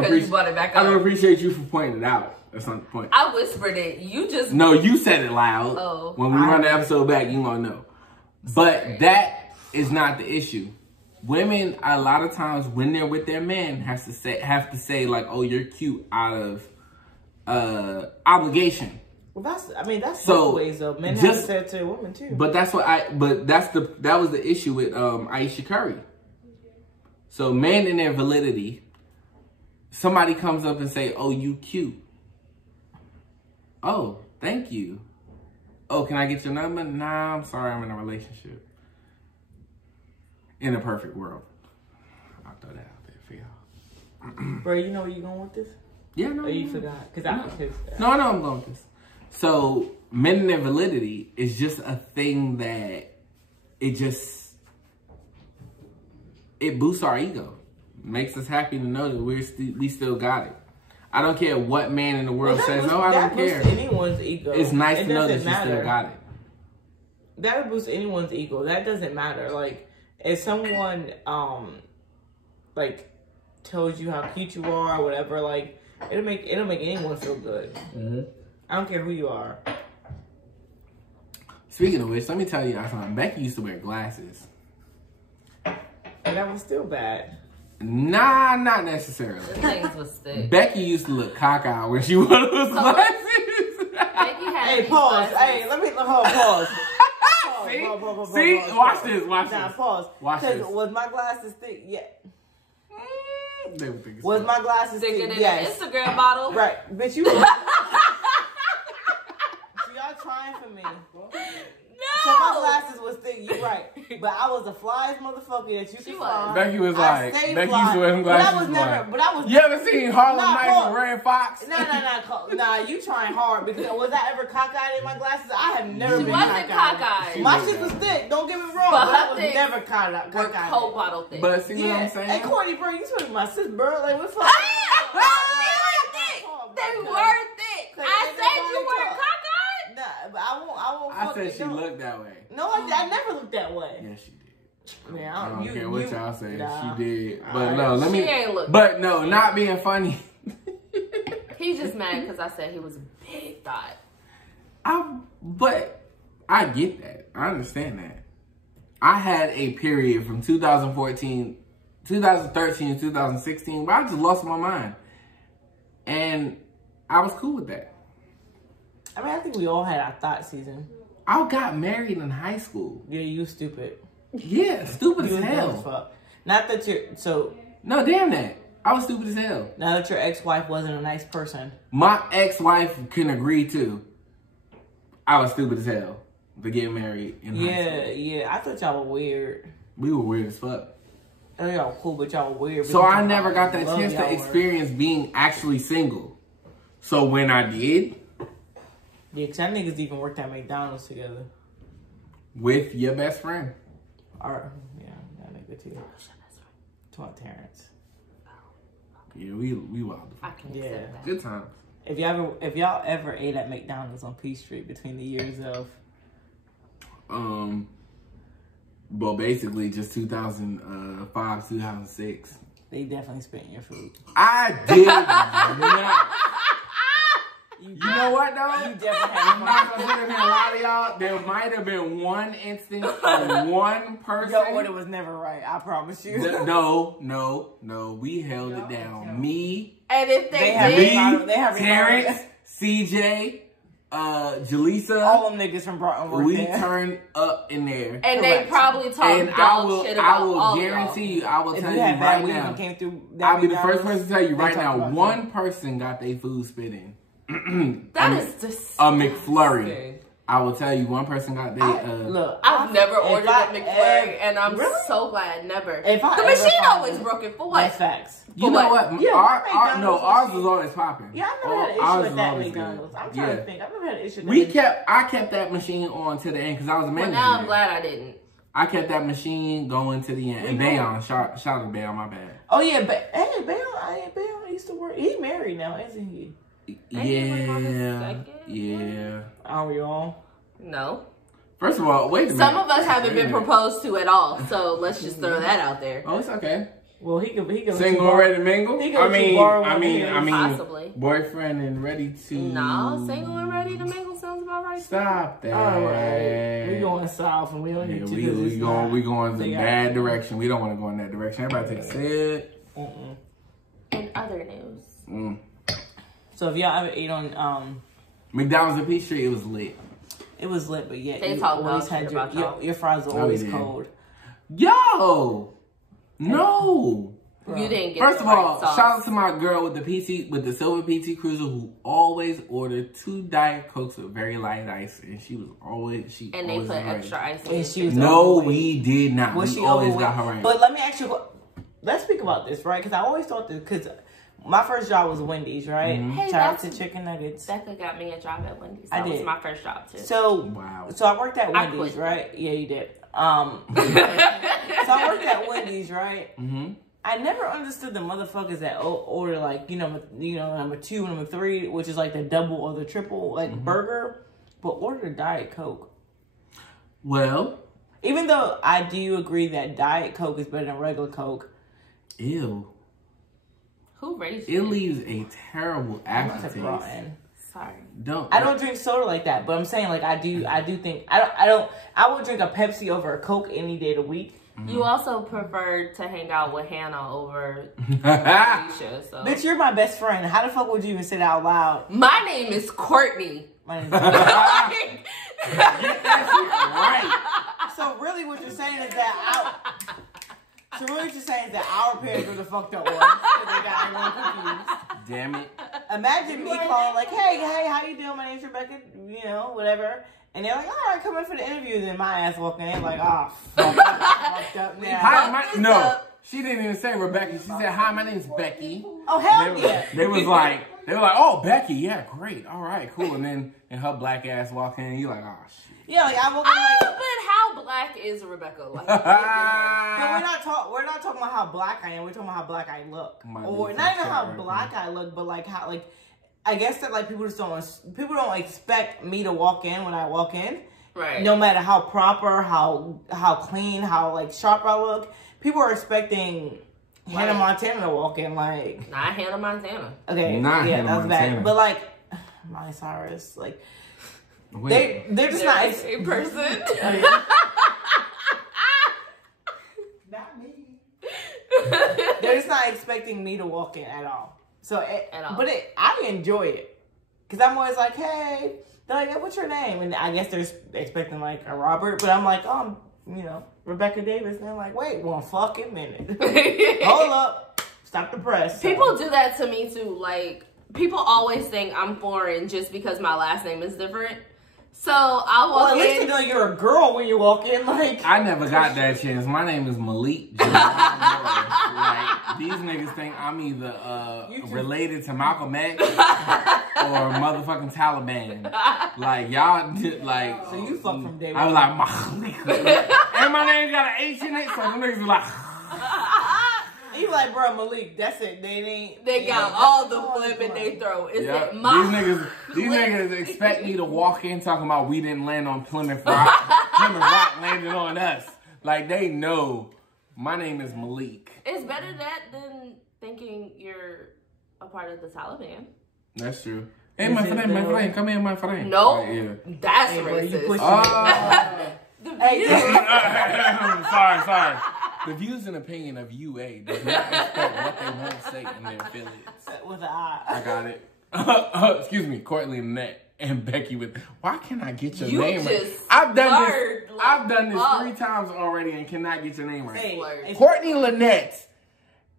appreciate you for pointing it out. That's not the point. I whispered it. You just... No, you said it loud. Oh. When we run the episode back, you gonna know. But that is not the issue. Women, a lot of times, when they're with their man, have to say like, oh, you're cute out of obligation. Well, that's both ways though. Men have to say it to women too. But that was the issue with Aisha Curry. So men in their validity somebody comes up and say, "Oh, you cute." Oh, thank you. Oh, can I get your number? Nah, I'm sorry, I'm in a relationship. In a perfect world. I'll throw that out there for y'all. Bro, you know where you going with this? Yeah, no. Or you forgot? Cause No, I know I'm going with this. So, men and their validity is just a thing that it boosts our ego. Makes us happy to know that we still got it. I don't care what man in the world says, no, I don't care. That boosts anyone's ego. It's nice to know that you still got it. That boosts anyone's ego. That doesn't matter. Like, if someone, like, tells you how cute you are or whatever, like, it'll make anyone feel good. Mm-hmm. I don't care who you are. Speaking of which, let me tell you something. Becki used to wear glasses. And that was still bad. Nah, not necessarily. The things was thick. Becky used to look cockeyed when she wore those glasses. Becky had Hey, pause. glasses. Hey, let me pause. See? Watch this. Nah, pause. Watch this. Because was my glasses thick? Yeah. They would think Was my glasses Thicker thick? than Yes. an Instagram bottle. Right. Bitch, you... Y'all trying for me. So my glasses was thick, you right. But I was the flyest motherfucker that you could find. Becky was like, Becky used to wear them glasses. But I was You ever seen Harlem Nights and Red Fox? Nah, you trying hard because was I ever cockeyed in my glasses? I have never been wasn't cockeyed. My shit was thick, don't get me wrong, but I was never cockeyed. Coke bottle thick. But see what I'm saying? Hey, Courtney, bro, you talking my sis, bro? Like, what's up? They were thick. I said you weren't cockeyed. Nah, but I won't. I said she looked that way. No, I never looked that way. Yes, she did. Man, I don't care what y'all say. Nah. She did. But no, let me. She ain't look. But no, not being funny. He's just mad because I said he was a big thought. But I get that. I understand that. I had a period from 2013 to 2016 where I just lost my mind. And I was cool with that. I mean, I think we all had our thought season. I got married in high school. Yeah, you stupid. Yeah, stupid You as was dumb as hell. fuck. Not that you're No, damn that. I was stupid as hell. now that your ex-wife wasn't a nice person. My ex-wife can agree too. I was stupid as hell for getting married in high school. Yeah. I thought y'all were weird. We were weird as fuck. I know y'all were cool, but y'all were weird. So I never got that chance to experience being actually single. So when I did, yeah, because that niggas even worked at McDonald's together. with your best friend. Or yeah, that nigga too. Talk Terrence. Yeah, we wild. I can Yeah. accept that. Good times. If y'all ever ate at McDonald's on Peachtree between the years of Well, basically just 2005, 2006. they definitely spent your food. I did not. You know what though? You definitely I'm had not gonna sit here and lie to y'all. There might have been one instance of one person. your order was never right, I promise you. No. We held it down. Me, And if they have did, they have Terrence, CJ, Jaleesa. all them niggas from Broughton worked We there. turned up in there. and they Correct. probably talk And dog shit about I will all guarantee you, I will If tell you you had bad right weed now. and came through that I'll be the first McDonald's, person to tell you they right talk now, about one person got their food spit in. That is just A McFlurry. I will tell you, one person got their... look, I've never ordered a McFlurry, and I'm really? so glad. Never. If I The ever machine find always it, broken. For That's what? facts. You know what? what? Yeah, Ours was always popping. Yeah, I've never had an issue Ours with was that always McDonald's. good. I'm trying to think. I've never had an issue with that. I kept that machine on to the end because I was a Well, manager. now I'm there. glad I didn't. I kept that machine going to the end. And Bayon, shout out to Bayon, my bad. Oh yeah, but hey, Bayon used to work. He married now, isn't he? Yeah. Are we all? No. First of all, wait a minute. Some of us haven't been Wait a minute. proposed to at all, so let's just throw that out there. Oh, it's okay. Well, he could. Single and ready to mingle? He gonna keep borrowing Possibly. boyfriend and ready to... No, single and ready to mingle sounds about right. Stop that. All right, we going south and we don't Yeah, need to. we going the bad direction. We don't want to go in that direction. Everybody take a sit. In other news. So if y'all ever ate on McDonald's at Peachtree, it was lit. it was lit, but yet They you talk always about had shit about y'all. your fries are always yeah. cold. Yo! No! You didn't get First the of all, right sauce. shout out to my girl with the silver PT Cruiser who always ordered 2 Diet Cokes with very light ice, and she always and they put right. extra ice in And it. she was No, we did not. Was We she always overweight? got her right. But let me ask you, let's speak about this, right? Because I always thought that, because my first job was Wendy's, right? Hey, Shout out to that's- Chicken Nuggets. Becca got me a job at Wendy's. I That was did. my first job too. So, Wow. so I worked at I Wendy's, quit. right? Yeah, you did. So I worked at Wendy's, right? Mm-hmm. I never understood the motherfuckers that order like number 2, number 3, which is like the double or the triple like burger, but order Diet Coke. Well, Even though I do agree that Diet Coke is better than regular Coke. ew. Who raised It you? leaves a terrible aftertaste. Sorry. I don't drink soda like that, but I'm saying like I do think I would drink a Pepsi over a Coke any day of the week. You also preferred to hang out with Hannah over Alicia, so. Bitch, you're my best friend. How the fuck would you even say that out loud? My name is Courtney. My name is Like, Right. So really what you're saying is that our parents were the fucked up ones. 'Cause they got everyone confused. Damn it. Imagine me calling like, hey, how you doing? My name's Rebecca, whatever. And they're like, all right, come in for the interview. Then my ass walking in like, oh, fucked up now. Hi, no. She didn't even say Rebecca. She said, hi, my name's Becki. Oh, hell yeah. They were like, oh, Becki, yeah, great, all right, cool. And then her black ass walk in, and you like, oh shit. Yeah, like I walk in like. but how black is Rebecca? Like, But we're not talking about how black I am. We're talking about how black I look, or not even how black I look, but like how like I guess that like people don't expect me to walk in when I walk in, right? No matter how proper, how clean, how like sharp I look, people are expecting Hannah Montana to walk in like Not Hannah Montana. okay, Not yeah, Hannah that's Montana. bad, but like Miley Cyrus, like Wait. they're just They're not the same person. Not me. They're just not expecting me to walk in at all. So, but I enjoy it because I'm always like, hey, they're like, hey, what's your name? And I guess they're expecting like a Robert, but I'm like, oh, I'm, Rebecca Davis. And they're like, wait 1 fucking minute, hold up, stop the press. People do that to me too. Like, people always think I'm foreign just because my last name is different. So I walk at least in. you know you're a girl when you walk in. Like I never got that chance. My name is Malik. Like, these niggas think I'm either related to Malcolm X or motherfucking Taliban. Like, y'all did, like... So you fuck from day one. I was like, Malik. And my name got an H in it, so them niggas was like... You like, bro, Malik, that's it. They got all the flip in their throat. Is Yep. it my... These niggas expect me to walk in talking about we didn't land on Plymouth Rock. Plymouth Rock landed on us. Like, they know my name is Malik. It's better that than thinking you're a part of the Taliban. That's true. Hey, my friend, come here, my friend. No, Like, yeah. that's Hey, bro, you racist. pushing it. Sorry. The views and opinion of UA does not expect what they won't say in their affiliates. With an eye. I got it. Excuse me, Courtney Lynette and Becki with. Why can't I get your name right? I've done this 3 times already and cannot get your name right. Hey, Courtney Lynette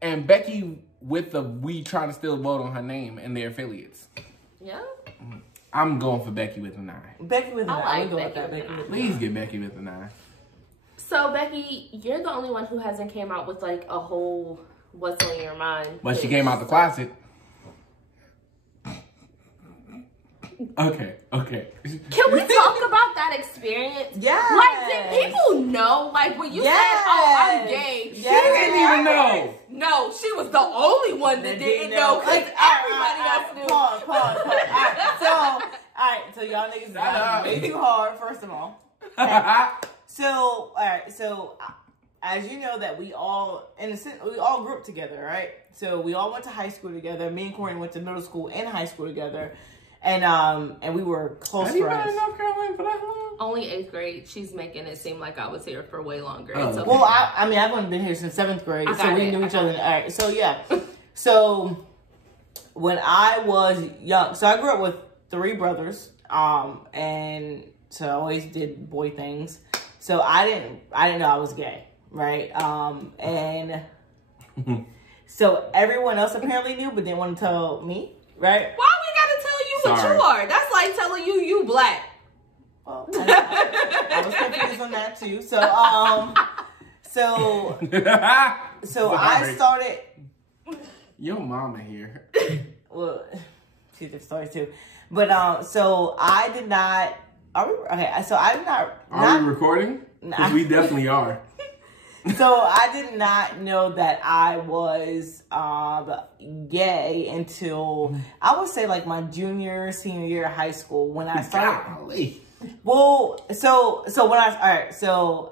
and Becki with the we trying to still vote on her name and their affiliates. Yeah. I'm going for Becki with an I. Becki with an eye. like Becki with an eye. Please get Becki with an I. So, Becki, you're the only one who hasn't came out with, like, a whole what's on your mind. But she came out the closet. Okay. Can we talk about that experience? Yeah. Like, did people know? Like, when you said, oh, I'm gay. She didn't even know. No, she was the only one that didn't know. Because everybody else knew. Pause. All right, so y'all niggas got way too hard, first of all. So, as you know that we all grew up together, right? So we all went to high school together. Me and Courtney went to middle school and high school together. And we were close friends. Have you been in North Carolina for that long? Only 8th grade. She's making it seem like I was here for way longer. Oh. It's okay. Well, I've only been here since 7th grade, so we knew each other. All right, so yeah. So when I was young, so I grew up with 3 brothers, and so I always did boy things. So I didn't know I was gay, right? And So everyone else apparently knew, but didn't want to tell me, right? Why we gotta tell you what you are? That's like telling you black. Well, I was confused on that too. So I started. Your mama here. Well, she's a story too, but so I did not. Are we okay? So I did not. Are we recording? Because we definitely are. So I did not know that I was gay until I would say like my senior year of high school when I started. Golly. Well, so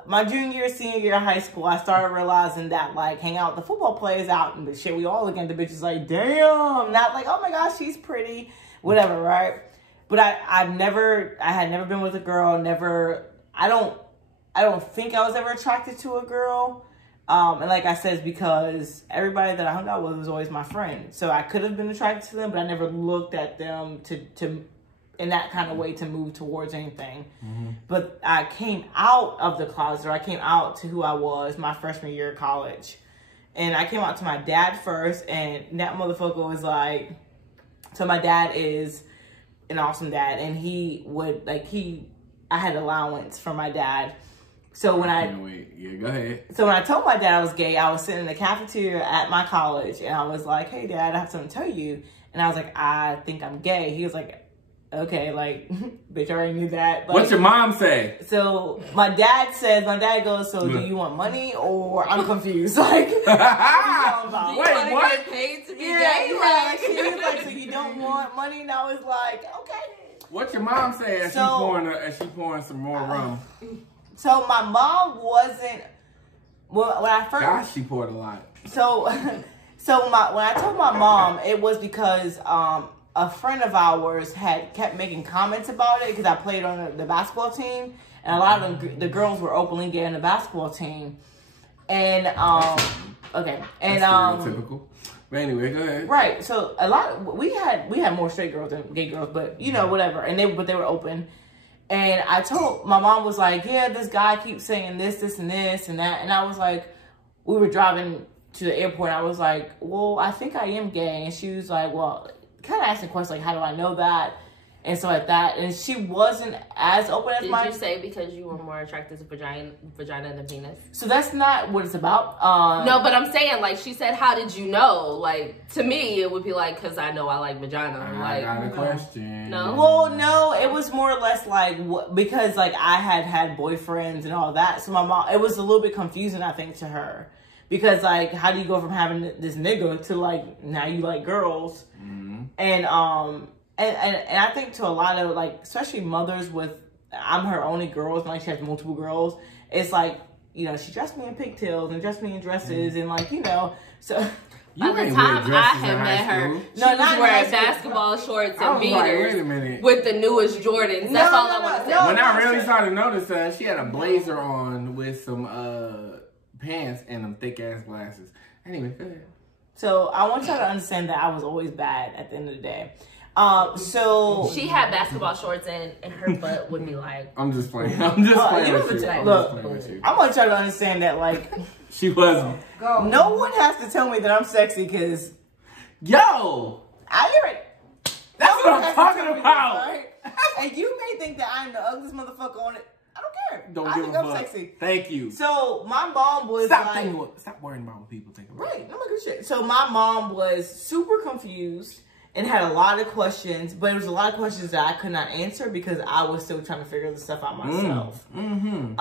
my junior, senior year of high school, I started realizing that like hang out with the football players out and the shit, we all looking at the bitches like, damn, not like, oh my gosh, she's pretty, whatever, right? But I had never been with a girl, I don't think I was ever attracted to a girl. And like I said, it's because everybody that I hung out with was always my friend. So I could have been attracted to them, but I never looked at them to in that kind of way to move towards anything. Mm-hmm. But I came out of the closet, or I came out to who I was my freshman year of college. And I came out to my dad first, and that motherfucker was like, so my dad is an awesome dad, and I had allowance from my dad. So when go ahead. So when I told my dad I was gay, I was sitting in the cafeteria at my college, and I was like, hey dad, I have something to tell you. And I was like, I think I'm gay. He was like, okay, like, bitch, I already knew that. Like, what's your mom say? So my dad goes, so do you want money, or I'm confused? Like, what are you Wait, what? Get paid to be gay? Yeah, she was like, so you don't want money? And I was like, okay. What's your mom say as she pouring some more rum? So my mom wasn't, well, when I first... Gosh, she poured a lot. So when I told my mom, it was because a friend of ours had kept making comments about it because I played on the basketball team, and a lot of the girls were openly gay on the basketball team. And okay, and that's stereotypical. But anyway, go ahead. Right. So we had more straight girls than gay girls, but you know, whatever. And they were open. And I told my mom was like, yeah, this guy keeps saying this and this and that. And I was like, we were driving to the airport. And I was like, well, I think I am gay. And she was like, well, kind of asking questions like, how do I know that? And so like that. And she wasn't as open as Did you say because you were more attracted to vagina than penis? So that's not what it's about. No, but I'm saying, like, she said, how did you know? Like, to me, it would be like, because I know I like vagina. I got a question. No? Well, no, it was more or less like, because, like, I had boyfriends and all that. So my mom, it was a little bit confusing, I think, to her. Because, like, how do you go from having this nigga to, like, now you like girls? Mm-hmm. And I think to a lot of, like, especially mothers I'm her only girl. It's not like she has multiple girls. It's like, you know, she dressed me in pigtails and dressed me in dresses and, like, you know, so... By the time I had met her, she was wearing basketball shorts and beaters with the newest Jordans. That's all I want to say. When I really started to notice, she had a blazer on with some pants and them thick-ass glasses. Anyway, go ahead. So I want y'all to understand that I was always bad at the end of the day. So she had basketball shorts and her butt would be like, I'm just playing. I'm just playing with you. Look, I want y'all to understand that, like, she wasn't. No one has to tell me that I'm sexy, because yo, I hear it. That's what I'm talking about. Right? And you may think that I'm the ugliest motherfucker on it. I don't care. Don't give a fuck. I'm sexy. Thank you. So my mom was stop worrying about what people think about. Right. No, good shit. So my mom was super confused and had a lot of questions, but it was a lot of questions that I could not answer because I was still trying to figure this stuff out myself. Mm-hmm.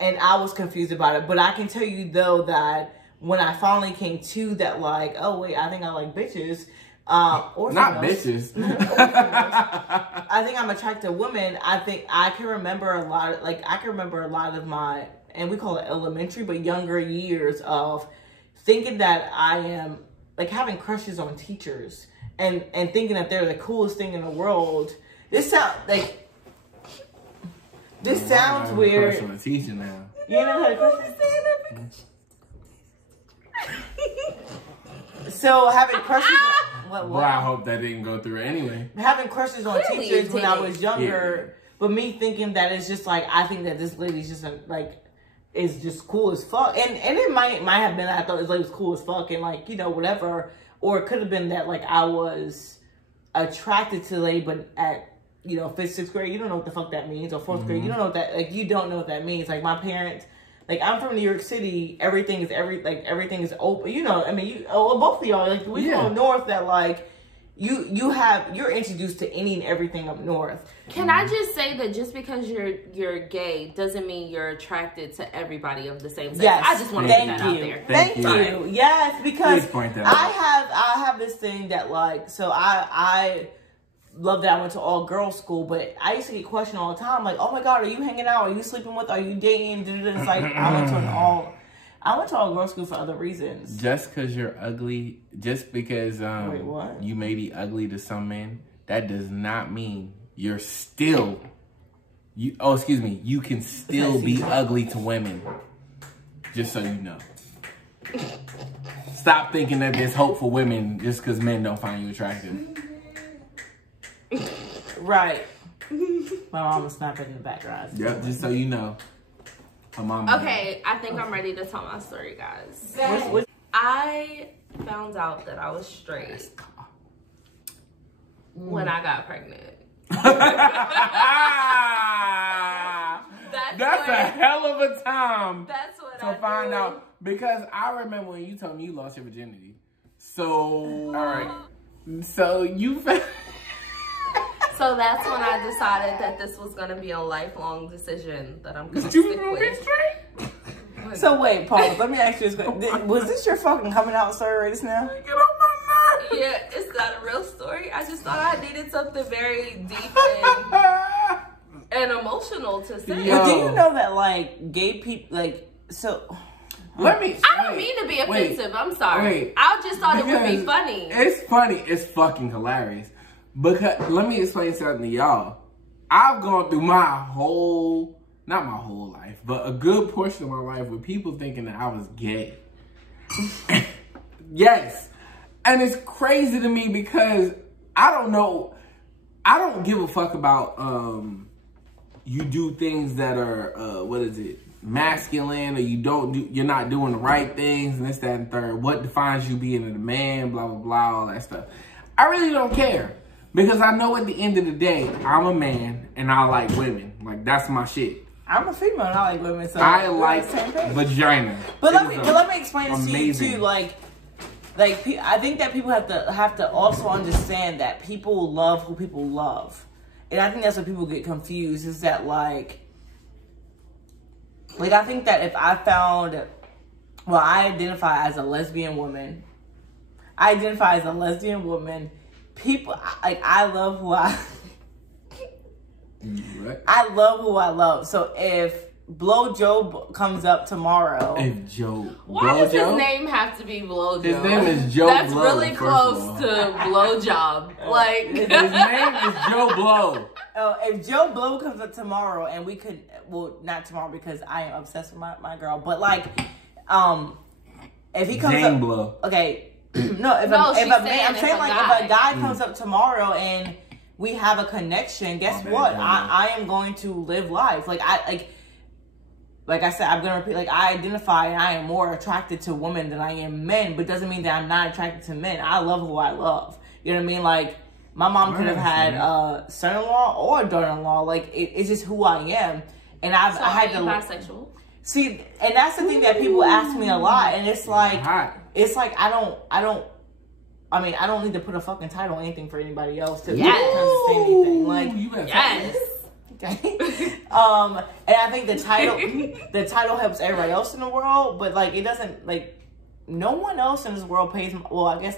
And I was confused about it. But I can tell you, though, that when I finally came to that, like, oh, wait, I think I like bitches. Or not bitches. I think I'm attracted to women. I think I can remember a lot of my, and we call it elementary, but younger years of thinking that I am, like, having crushes on teachers. And thinking that they're the coolest thing in the world. This sounds weird. I'm a teacher now. You never had a crush? So having crushes. Well, I hope that didn't go through anyway. Having crushes on teachers when I was younger, but me thinking that it's just like, I think that this lady's just like is just cool as fuck. And it might have been that I thought it was cool as fuck and like, you know, whatever. Or it could have been that like I was attracted to the lady, but at, you know, 5th, 6th grade, you don't know what the fuck that means. Or 4th grade, you don't know what that, like, you don't know what that means. Like my parents, like I'm from New York City, everything is open. You know, I mean, both of y'all, like we from north that like, you're introduced to any and everything up north. Can I just say that just because you're gay doesn't mean you're attracted to everybody of the same sex? Yes. I just want to put that out there. Thank you. Yes, because I have this thing that like, so I love that I went to all girls school, but I used to get questioned all the time, like, oh my God, are you hanging out? Are you sleeping with? Are you dating? It's like I went to all girls school for other reasons. Just because you're ugly, just because Wait, what? you may be ugly to some men, that does not mean you're still you can still be ugly to women. Just so you know. Stop thinking that there's hope for women just because men don't find you attractive. Right. My mom was snapping in the background. Yep, just so you know. Okay, I think I'm ready to tell my story, guys. I found out that I was straight when I got pregnant. That's a hell of a time to find out. Because I remember when you told me you lost your virginity. So, all right. So you... So that's when I decided that this was going to be a lifelong decision that I'm going to stick with. So wait, Paul, let me ask you this question. Was this your fucking coming out story right now? Get on my nerves. Yeah, it's not a real story. I just thought I needed something very deep and emotional to say. Well, do you know that like gay people, like, so... I don't mean to be offensive. I'm sorry. I just thought it would be funny. It's funny. It's fucking hilarious. Because let me explain something to y'all. I've gone through not my whole life, but a good portion of my life with people thinking that I was gay. Yes. And it's crazy to me because I don't know. I don't give a fuck about you do things that are masculine, or you're not doing the right things and this, that, and third. What defines you being a man, blah, blah, blah, all that stuff. I really don't care. Because I know at the end of the day, I'm a man and I like women. Like, that's my shit. I'm a female and I like women, so I like vagina. But let me explain this to you too. Like I think that people have to also understand that people love who people love, and I think that's what people get confused. Is that like I think that if I found, well, I identify as a lesbian woman. People, like, I love who I love who I love. So if Blow Joe comes up tomorrow. Why does his name have to be Blow Joe? His name is Joe That's Blow. That's really close to Blowjob. Like, his name is Joe Blow. Oh, if Joe Blow comes up tomorrow and we could, well, not tomorrow because I am obsessed with my girl, but like, if he comes Jane up, Blow. Okay. No, if a guy comes up tomorrow and we have a connection, guess what? I am going to live life. Like I said, I'm gonna repeat. Like, I identify and I am more attracted to women than I am men, but doesn't mean that I'm not attracted to men. I love who I love. You know what I mean? Like, my mom could have had a son-in-law or a daughter-in-law. Like, it's just who I am. And I had to bisexual. See, and that's the thing that people ask me a lot, and it's like, I don't need to put a fucking title on anything for anybody else to say anything. Like, yes. Okay. And I think the title helps everybody else in the world, but like, it doesn't, like, no one else in this world pays, well, I guess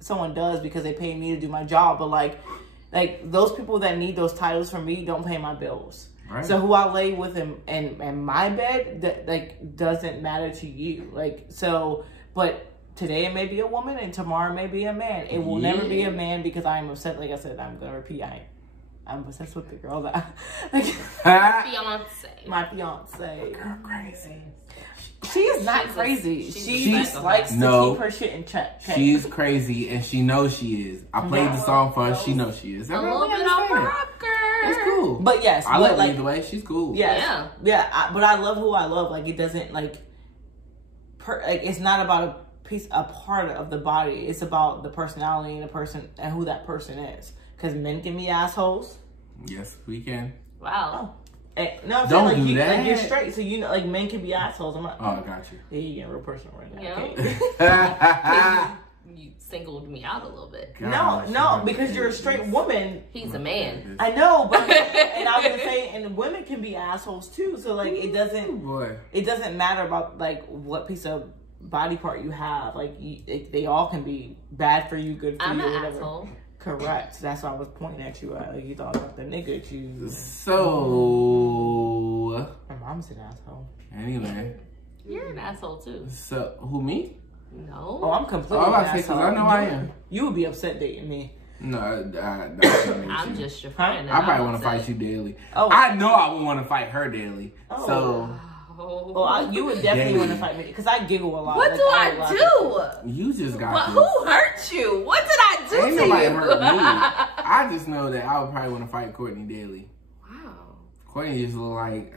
someone does because they pay me to do my job, but like those people that need those titles from me don't pay my bills. Right. So who I lay with in my bed, that like doesn't matter to you. Like, so, but today it may be a woman and tomorrow it may be a man. It will never be a man because I am obsessed. Like I said, I'm gonna repeat. I'm obsessed with the girl that my fiance. Girl, crazy. She is not crazy. She just likes to keep her shit in check. She's crazy and she knows she is. I played the song for her. She knows she is. A little bit off her rocker. It's cool. cool. But yes, I love her either way. She's cool. Yes, but I love who I love. Like, it doesn't like it's not about a part of the body. It's about the personality and the person and who that person is. Because men can be assholes. Yes, we can. Wow. No, I'm don't saying, do that. Like, you're straight, so you know, like, men can be assholes. I'm like, oh, I got you. Yeah, you're getting real personal right now. Yeah. You singled me out a little bit. God, no, because you're a straight woman. He's a man. I know, but and I was gonna say, and women can be assholes too. So like, it doesn't matter about like what piece of body part you have. Like, they all can be bad for you, good for I'm you, an whatever. asshole. Correct. That's why I was pointing at you. Like, you thought about the nigga at you. So my mom's an asshole. Anyway, You're an asshole too. So who, me? No. Oh, I'm completely. Oh, I say, 'cause I know I am. You would be upset dating me. No, I'm just your friend. I probably want to fight you daily. Oh, I know I would want to fight her daily. Oh. So. Well, you would definitely want to fight me because I giggle a lot. What like, do I do? You just got. Who hurt you? What did I do Ain't to nobody you? hurt me. I just know that I would probably want to fight Courtney daily. Wow. Courtney just look like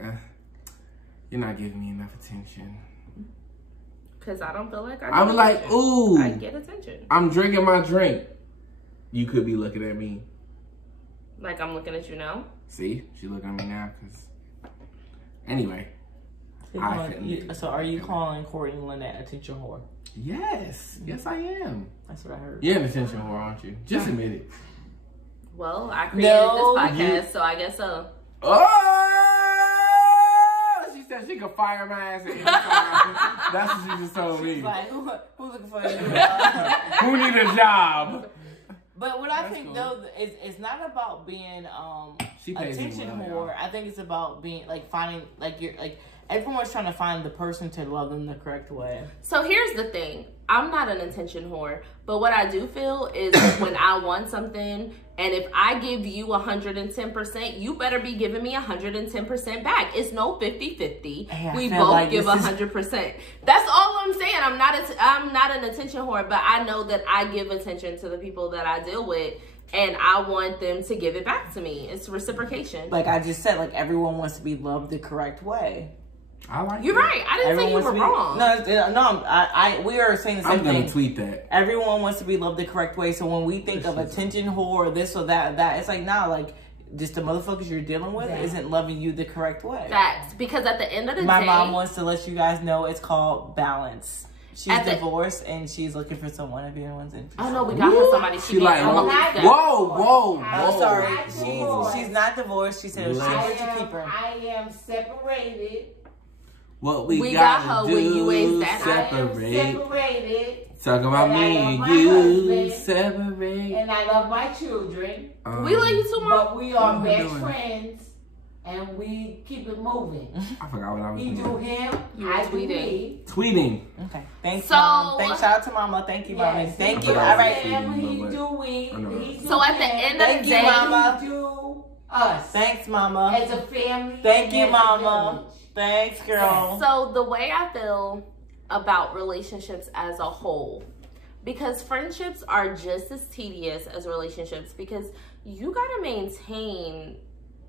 you're not giving me enough attention. Because I don't feel like I'm like, ooh. I get attention. I'm drinking my drink. You could be looking at me. Like I'm looking at you now? See? She looking at me now because... Anyway. So are you calling Courtney Lynette a attention whore? Yes. Yes, I am. That's what I heard. You're an attention whore, aren't you? Just admit it. Well, I created this podcast, so I guess so. Oh! She said she could fire my ass at any time. That's what she just told me. Like, who's looking for you? Who need a job? But what I think though is it's not about being attention whore. I think it's about being like finding like you're like everyone's trying to find the person to love them the correct way. So here's the thing. I'm not an attention whore, but what I do feel is when I want something and if I give you 110%, you better be giving me 110% back. It's no 50-50. Hey, we both like give 100%. That's all I'm saying. I'm not an attention whore, but I know that I give attention to the people that I deal with. And I want them to give it back to me. It's reciprocation. Like I just said, like everyone wants to be loved the correct way. I like You're right. I didn't say you were wrong. No, we are saying the same thing. I'm gonna tweet that. Everyone wants to be loved the correct way. So when we think of attention whore, this or that, it's like, nah, like just the motherfuckers you're dealing with isn't loving you the correct way. Facts. Because at the end of the day, my mom wants to let you guys know it's called balance. She's divorced and she's looking for someone if anyone's interested. Oh no, we got her somebody. She like, whoa. I'm sorry. She's not divorced. She said she wants to keep her. I am separated. What we got her do, when you ain't separated. Talk about me and you, separate. And I love my children. We love you too, Mom. But we are best friends. And we keep it moving. I forgot what I was doing. He do him, I do me. Tweeting. Okay. Thanks, Mom. Thanks. Shout out to Mama. Thank you, Mommy. Thank you. All right. He do we. So at the end of the day, Mama. He do us. Thanks, Mama. As a family. Thank you, Mama. Thanks, girl. So the way I feel about relationships as a whole, because friendships are just as tedious as relationships because you gotta maintain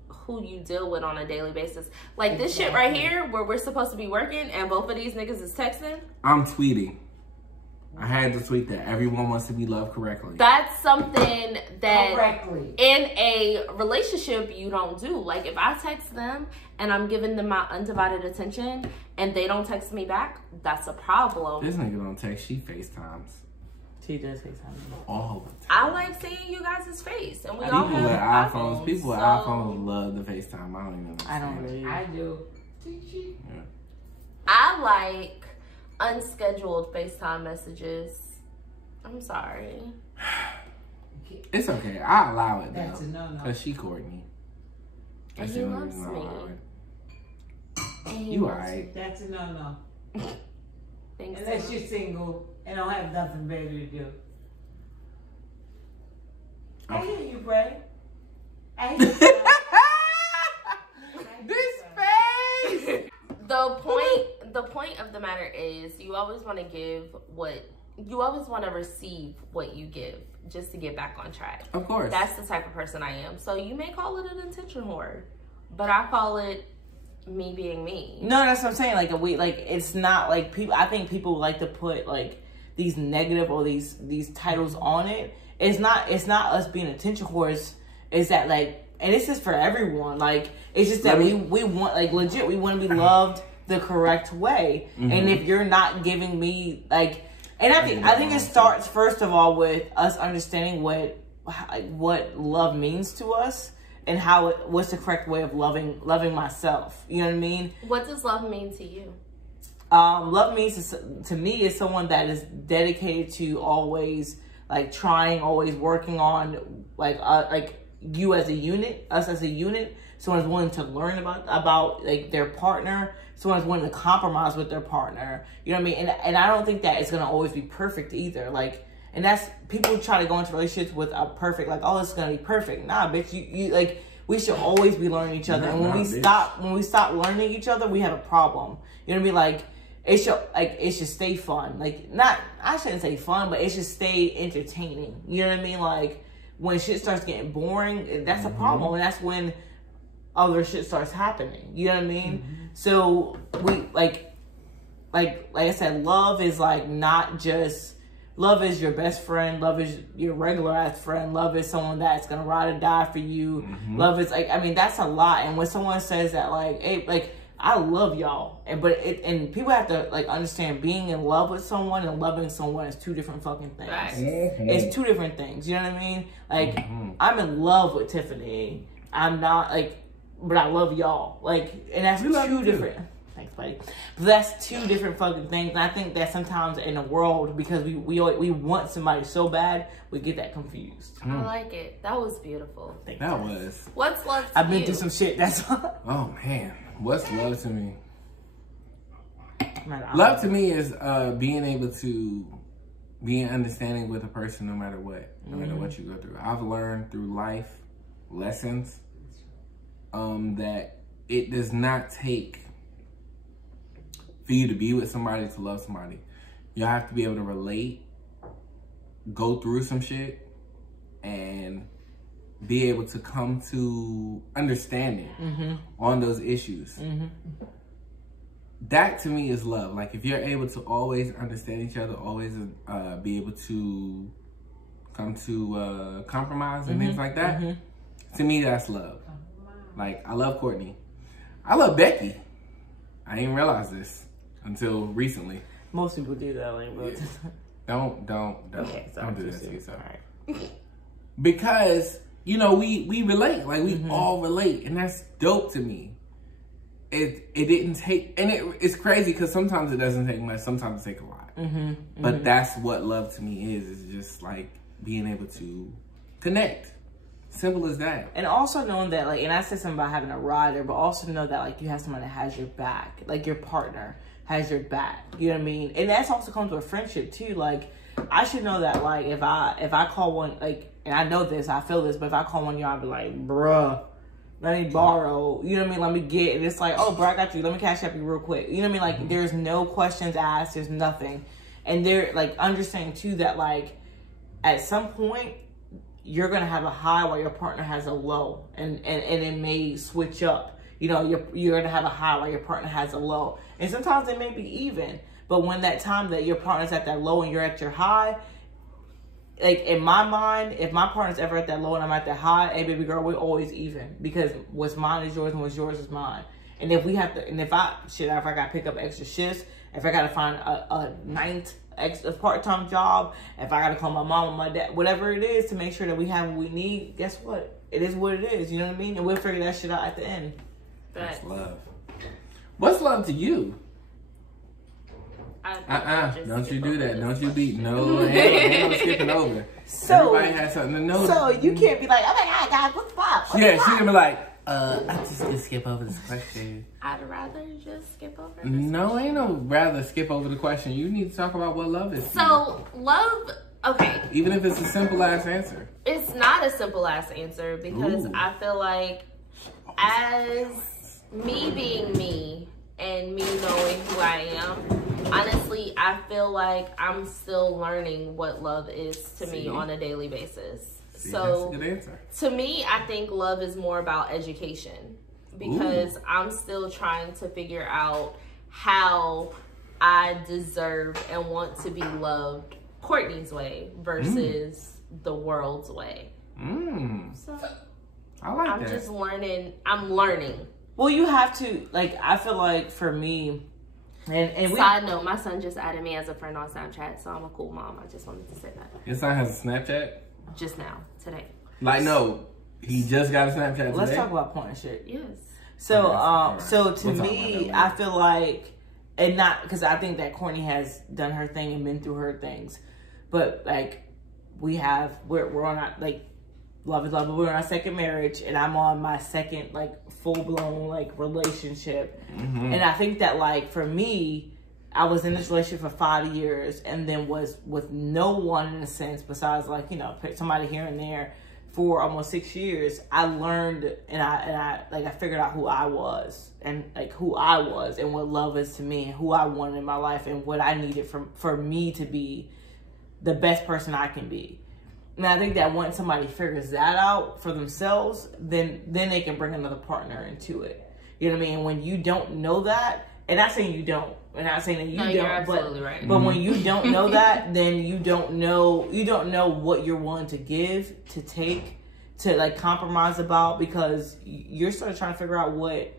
who you deal with on a daily basis. Like this shit right here where we're supposed to be working and both of these niggas is texting. I'm tweeting. I had to tweet that. Everyone wants to be loved correctly. That's something that correctly in a relationship you don't do. Like if I text them and I'm giving them my undivided attention and they don't text me back, that's a problem. This nigga don't text, she FaceTimes. She does FaceTime all the time. I like seeing you guys' face, and we all people with have iPhones. People with iPhones love the FaceTime. I don't even understand. I don't really. I do. Yeah. I like unscheduled FaceTime messages. I'm sorry. It's okay. I allow it though. That's a no-no. Cause she Courtney. And he loves me. You alright? That's a no-no. Thanks. Unless you're single and don't have nothing better to do. I hear you, Bray. I hear you. This face. The point of the matter is you always want to give what you always want to receive what you give just to get back on track. Of course. That's the type of person I am. So you may call it an attention whore, but I call it me being me. No, that's what I'm saying. Like it's not like people. I think people like to put like these negative or these titles on it. It's not us being attention whores. It's that like, and this is for everyone. Like it's just that we want, like, legit, we want to be loved the correct way. And if you're not giving me like, and I think it starts first of all with us understanding what love means to us and what's the correct way of loving myself. You know what I mean? What does love mean to you? Love means to me is someone that is dedicated to always like trying, always working on like you as a unit, us as a unit. Someone's willing to learn about like their partner. Someone's willing to compromise with their partner. You know what I mean? And I don't think that it's gonna always be perfect either. Like, and that's, people try to go into relationships with a perfect, like, oh, it's gonna be perfect. Nah, bitch, you like, we should always be learning each other. And when we stop learning each other, we have a problem. You know what I mean? Like, it should stay fun. Like, I shouldn't say fun, but it should stay entertaining. You know what I mean? Like, when shit starts getting boring, that's a problem. And that's when other shit starts happening. You know what I mean? So we like I said, love is like not just, love is your best friend. Love is your regular ass friend. Love is someone that's gonna ride or die for you. Love is like, I mean, that's a lot. And when someone says that, like, hey, like, I love y'all, and people have to like understand, being in love with someone and loving someone is two different fucking things. It's two different things. You know what I mean? Like, I'm in love with Tiffany. I'm not like, but I love y'all. Like, and that's two different. Thanks, buddy. But that's two different fucking things. And I think that sometimes in the world, because we want somebody so bad, we get that confused. I like it. That was beautiful. That was. What's love to I've been you? through some shit. That's all. Oh man, what's love to me? Love to me is being able to be understanding with a person no matter what, no matter what you go through. I've learned through life lessons that it does not take for you to be with somebody to love somebody. You have to be able to relate, go through some shit, and be able to come to understanding on those issues. That to me is love. Like, if you're able to always understand each other, always be able to come to compromise and things like that, to me that's love. Like, I love Courtney. I love Becki. I didn't realize this until recently. Most people do that, like, bro. Don't Okay, sorry, do that to yourself. Right. Because, you know, we relate. Like, we all relate, and that's dope to me. It didn't take, and it's crazy because sometimes it doesn't take much, sometimes it takes a lot. But that's what love to me is just like being able to connect. Simple as that. And also knowing that, like, and I said something about having a rider, but also know that, like, you have someone that has your back. Like, your partner has your back. You know what I mean? And that's also comes with friendship, too. Like, I should know that, like, if I call one, like, and I know this, I feel this, but if I call one of y'all, I'll be like, bruh, let me borrow. You know what I mean? Let me get. And it's like, oh, bro, I got you. Let me cash up you real quick. You know what I mean? Like, there's no questions asked. There's nothing. And they're, like, understanding, too, that, like, at some point, you're going to have a high while your partner has a low. And it may switch up. You know, you're going to have a high while your partner has a low. And sometimes they may be even. But when that time that your partner's at that low and you're at your high, like, in my mind, if my partner's ever at that low and I'm at that high, hey, baby girl, we're always even. Because what's mine is yours and what's yours is mine. And if we have to, and if I got to pick up extra shifts, if I got to find a ninth extra part-time job, if I got to call my mom and my dad, whatever it is to make sure that we have what we need, guess what? It is what it is, you know what I mean? And we'll figure that shit out at the end. That's love. What's love to you? Don't you do that. Don't you be, no, ain't no skipping over. So, everybody has something to know. So you can't be like, oh my God, guys, what's up? Yeah, she's gonna be like, I just gonna skip over this question. I'd rather just skip over this No, question. ain't no rather skip over the question. You need to talk about what love is. So, love, okay. Even if it's a simple ass answer. It's not a simple ass answer because I feel like as me being me, and me knowing who I am, honestly, I feel like I'm still learning what love is to me on a daily basis. So that's a good answer. To me, I think love is more about education, because I'm still trying to figure out how I deserve and want to be loved Courtney's way versus the world's way. So I like I'm that. just learning. I'm learning. Well, you have to, like, I feel like for me, and Side note, my son just added me as a friend on Snapchat, so I'm a cool mom. I just wanted to say that. Your son has a Snapchat? Just now, today. Like, no, he just got a Snapchat today? Let's talk about porn and shit. Yes. So, so to We'll me, I feel like, and not, because I think that Courtney has done her thing and been through her things, but, like, we're on our, like, love is love, but we're on our second marriage, and I'm on my second, like, full-blown, like, relationship. And I think that, like, for me, I was in this relationship for 5 years and then was with no one in a sense besides, like, you know, somebody here and there for almost 6 years. I learned and I figured out who I was and what love is to me and who I wanted in my life and what I needed for me to be the best person I can be. And I think that once somebody figures that out for themselves, then they can bring another partner into it. You know what I mean? When you don't know that, and not saying you don't, and not saying that you don't, you're absolutely right. But when you don't know that, then you don't know what you're willing to give, to take, to like compromise about, because you're sort of trying to figure out what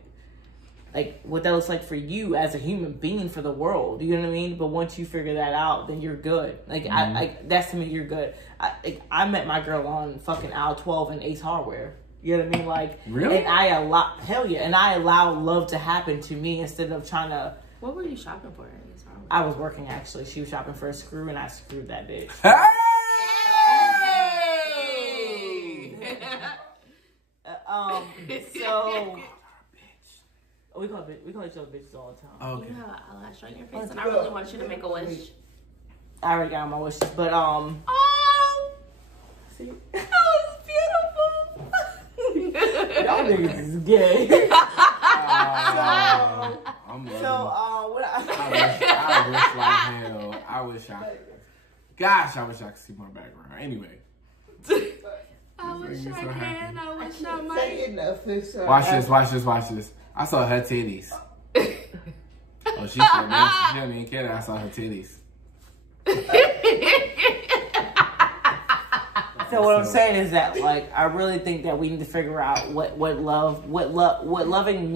that looks like for you as a human being for the world. You know what I mean? But once you figure that out, then you're good. Like that's to me, you're good. I met my girl on fucking aisle 12 in Ace Hardware. You know what I mean? Like, really? And I allow love to happen to me instead of trying to. What were you shopping for? I was working, actually. She was shopping for a screw, and I screwed that bitch. Hey! So we call each other bitches all the time. Okay. You have an eyelash on your face, and I really want you to make a wish. I already got my wishes, but Oh, see, that was beautiful. y'all niggas is gay. I wish I could see my background. Anyway. I wish I can. I wish I might. Watch this. I saw her titties. Oh, she said that. She didn't even care that I saw her titties. So what I'm saying is that, like, I really think that we need to figure out what loving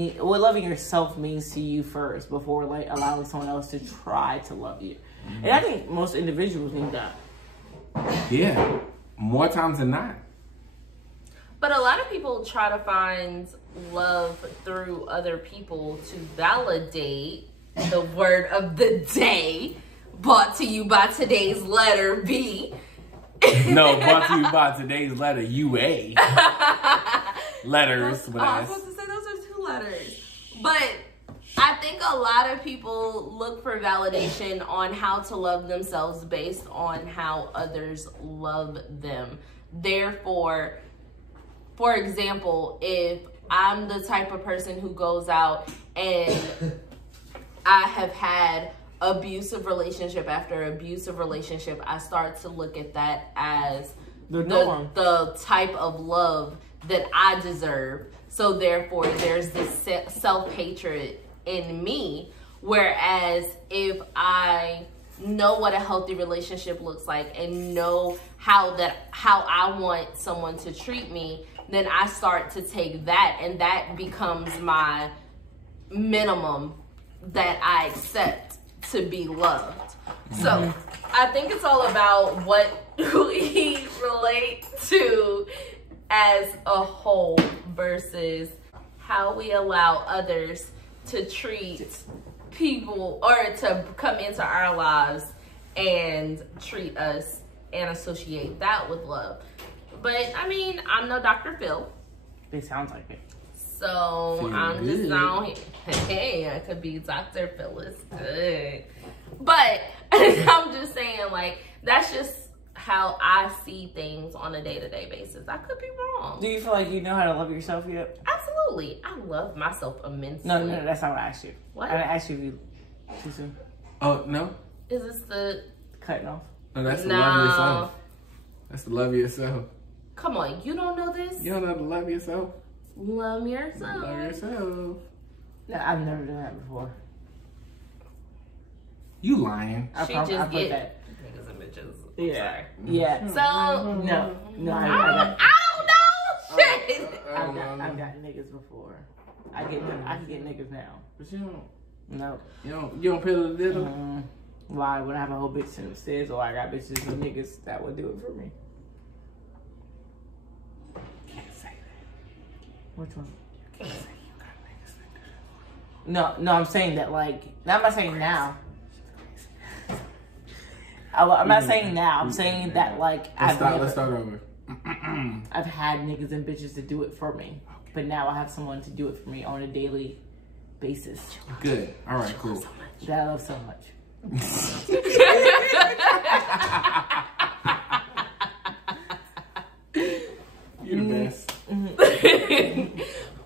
yourself means to you first before, like, allowing someone else to try to love you. And I think most individuals need that. Yeah, more times than not. But a lot of people try to find love through other people to validate the word of the day, brought to you by today's letter B. No, brought to you by today's letter UA. Letters. I was supposed to say those are 2 letters. But I think a lot of people look for validation on how to love themselves based on how others love them. Therefore, for example, if I'm the type of person who goes out and I have had abusive relationship after abusive relationship, I start to look at that as the type of love that I deserve. So therefore, there's this self-hatred in me. Whereas if I know what a healthy relationship looks like and know how I want someone to treat me, then I start to take that, and that becomes my minimum that I accept to be loved. So I think it's all about what we relate to as a whole versus how we allow others to treat people or to come into our lives and treat us and associate that with love. But I mean, I'm no Dr. Phil. It sounds like it. So I'm just on here. Hey, I could be Dr. Phil is good. But I'm just saying, like, that's just how I see things on a day-to-day basis. I could be wrong. Do you feel like you know how to love yourself yet? Absolutely. I love myself immensely. No, that's not what I asked you. What? I didn't ask you if you too soon. Oh, no? Is this the... Cutting off. No, that's the love of yourself. That's the love of yourself. Come on, you don't know this? You don't know how to love yourself? Love yourself. Love yourself. No, I've never done that before. You lying. She just get niggas and bitches. Yeah. Sorry. Yeah. So... No, I don't know shit. I've got niggas before. I can get niggas now. But you don't. No. You don't pay the little? Why would I have a whole bitch in the stairs, or I got bitches and niggas that would do it for me? Can't say that. Which one? Can't say you got niggas that do that. No, I'm saying that like. I'm not saying now. I'm not saying now. I'm saying that like Let's start over. I've had niggas and bitches to do it for me, but now I have someone to do it for me on a daily basis. Good. All right. Cool. That I love so much. You're the best.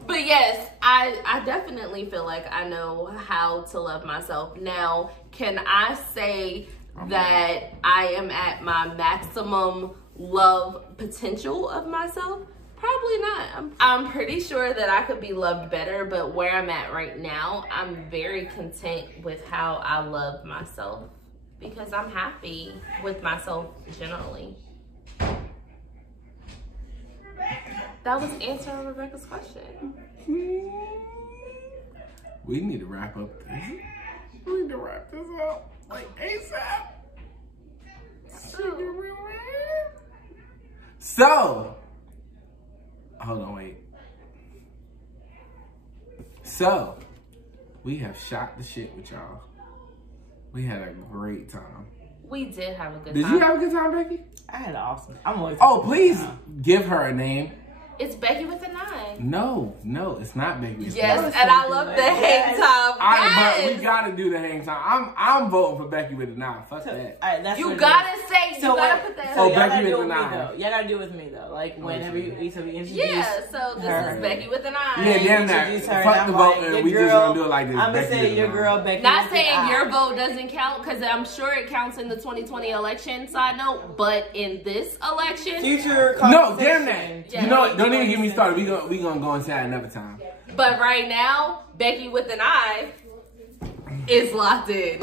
But yes, I definitely feel like I know how to love myself. Now, can I say that I am at my maximum love potential of myself? Probably not. I'm pretty sure that I could be loved better, but where I'm at right now, I'm very content with how I love myself because I'm happy with myself generally. That was answering Rebecca's question. We need to wrap up this. We need to wrap this up like ASAP. So, hold on, wait. So, we have shot the shit with y'all. We had a great time. We did have a good time. Did you have a good time, Becki? I had an awesome. I'm always. Oh, please give her a name. It's Becki with a 9. No, it's not Becki. Yes, and I love the hang time. But we gotta do the hang time. I'm voting for Becki with a 9. Fuck that. That's you gotta say, you gotta put that. So Becki with with a 9. Y'all gotta do it with me though. Like whenever you introduce. Yeah, so this is Becki with a 9. Yeah, damn that. Fuck the vote, and we just gonna do it like this. I'm gonna say your girl Becki. Not saying your vote doesn't count, because I'm sure it counts in the 2020 election. Side note, but in this election, future. No, damn that. Yeah. You know what? Don't even get me started. We gonna go into that another time. But right now, Becki with an I is locked in.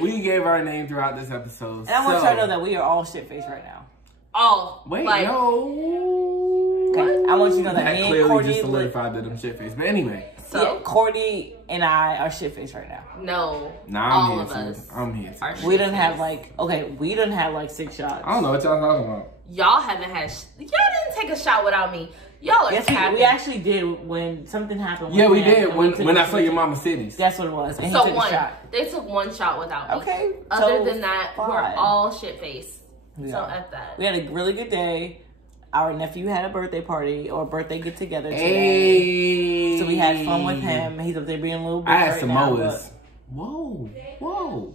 We gave our name throughout this episode. And I want y'all to know that we are all shit-faced right now. Oh, wait, like, no. Okay, I want you to know that That me and clearly Courtney just solidified that I'm shit faced. But anyway, so yeah, Courtney and I are shit-faced right now. no, nah, all of us. I'm here too. are We done shit-faced. have like we done had like 6 shots. I don't know what y'all talking about. Y'all haven't had. Y'all didn't take a shot without me. Y'all are Yes, capping. we actually did when something happened. Yeah, we did and when I took saw your mama cities. That's what it was. And he So took a shot. they took 1 shot without me. Okay. Other so than that, we're fine. all shit faced. Yeah. So F that. We had a really good day. Our nephew had a birthday party or a birthday get together today. Hey. So we had fun with him. He's up there being a little bitch I had right some now, Samoas. Whoa.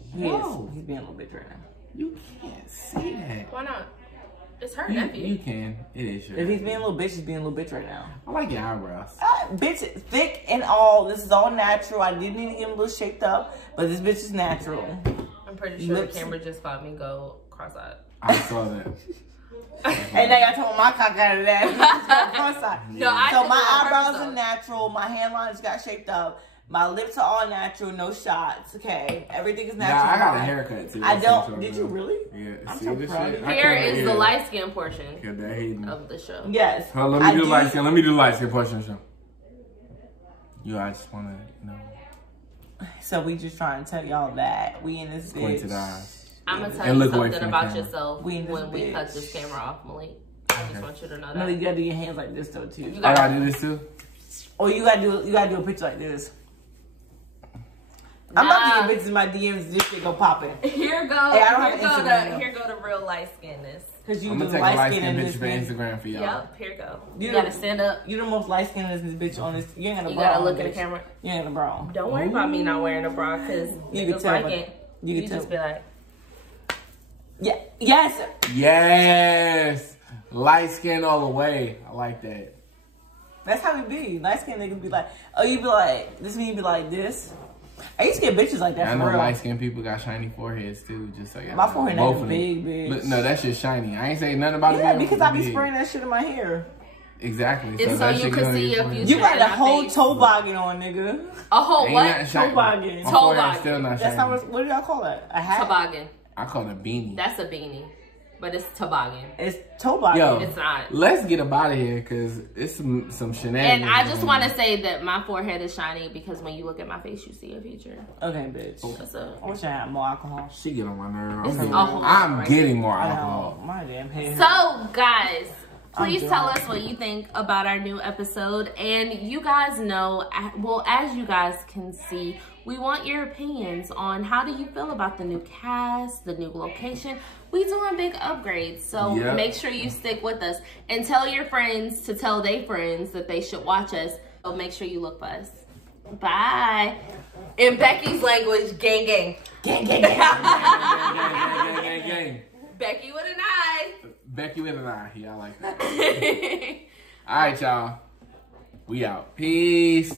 He's being a little bitch right now. You can't say that. Why not? It's her You nephew. can. It is your If he's being a little bitch, he's being a little bitch right now. I like your eyebrows. Bitch, thick and all. This is all natural. I did need to get him a little shaped up, but this bitch is natural. I'm pretty sure Lips. the camera just caught me go cross-eyed. I saw that. And now y'all told my cock out of that. No, I So did my it on eyebrows purpose, are natural. My hairlines got shaped up. My lips are all natural. No shots. Okay, everything is natural. Yeah, I got a haircut too. I don't. Did you really? Yeah. I'm See so this proud shit? of I Here can't- is yeah. the light skin portion Got that hating. of the show. Yes. Hold on, let me do the light skin. Let me do the light skin portion. Show. I just wanna, So we just trying to tell y'all that we in this squint to bitch. the eyes. I'm gonna tell And you look away something from the about camera. yourself We in this when we bitch. cut this camera off, Malik. I just want you to know No, that. you gotta do your hands like this though too. You I got gotta do this too. Or you gotta do a picture like this. I'm about to get bitches in my DMs. This shit go popping. Here go. Hey, I don't have Instagram, though. Here go the real light skinness. Cause you I'm do gonna take a light light skin skin in picture this for bitch. Instagram for y'all. Yep. Here go. You You gotta stand up. You the most light skinned in this bitch on this. You ain't got a You bra. gotta on, look at the bitch. camera. You ain't got a bra. on. Don't worry about me not wearing a bra, cause You can niggas tell. like By, it. You You just be like, yeah, yes. Yes. Light skin all the way. I like that. That's how we be. Light skinned niggas be like, oh, you be like, this mean you be like this. I used to get bitches like that I for know real. light skinned people got shiny foreheads too. Just so My forehead both ain't of big, them. bitch. Look, no, that shit's shiny. I ain't saying nothing about it. Yeah, because I be big. spraying that shit in my hair. Exactly. it's so that you shit can get on see your your forehead. future. You got in the my whole face. toboggan on, nigga. A whole Ain't what? nothing shiny. Toboggan. My Toboggan. forehead's still not shiny. That's not what do y'all call it? A hat? Toboggan. I call it a beanie. That's a beanie. But it's toboggan. It's toboggan. Yo, It's not. let's get up out of here because it's some shenanigans. And I just want to say that my forehead is shiny because when you look at my face, you see a future. Okay, bitch. What's up? I wish I had more alcohol. She get on my nerve. It's I'm, a whole I'm right getting more I alcohol. know. My damn head. So, guys, please I'm tell done. us what you think about our new episode. And you guys know, well, as you guys can see, we want your opinions on how do you feel about the new cast, the new location. We doing big upgrades, so Yep. make sure you stick with us. And tell your friends to tell their friends that they should watch us. So make sure you look for us. Bye. In Becky's language, gang, gang. Gang, gang, gang. Gang. Becki with an eye. Becki with an eye. Yeah, I like that. All right, y'all. We out. Peace.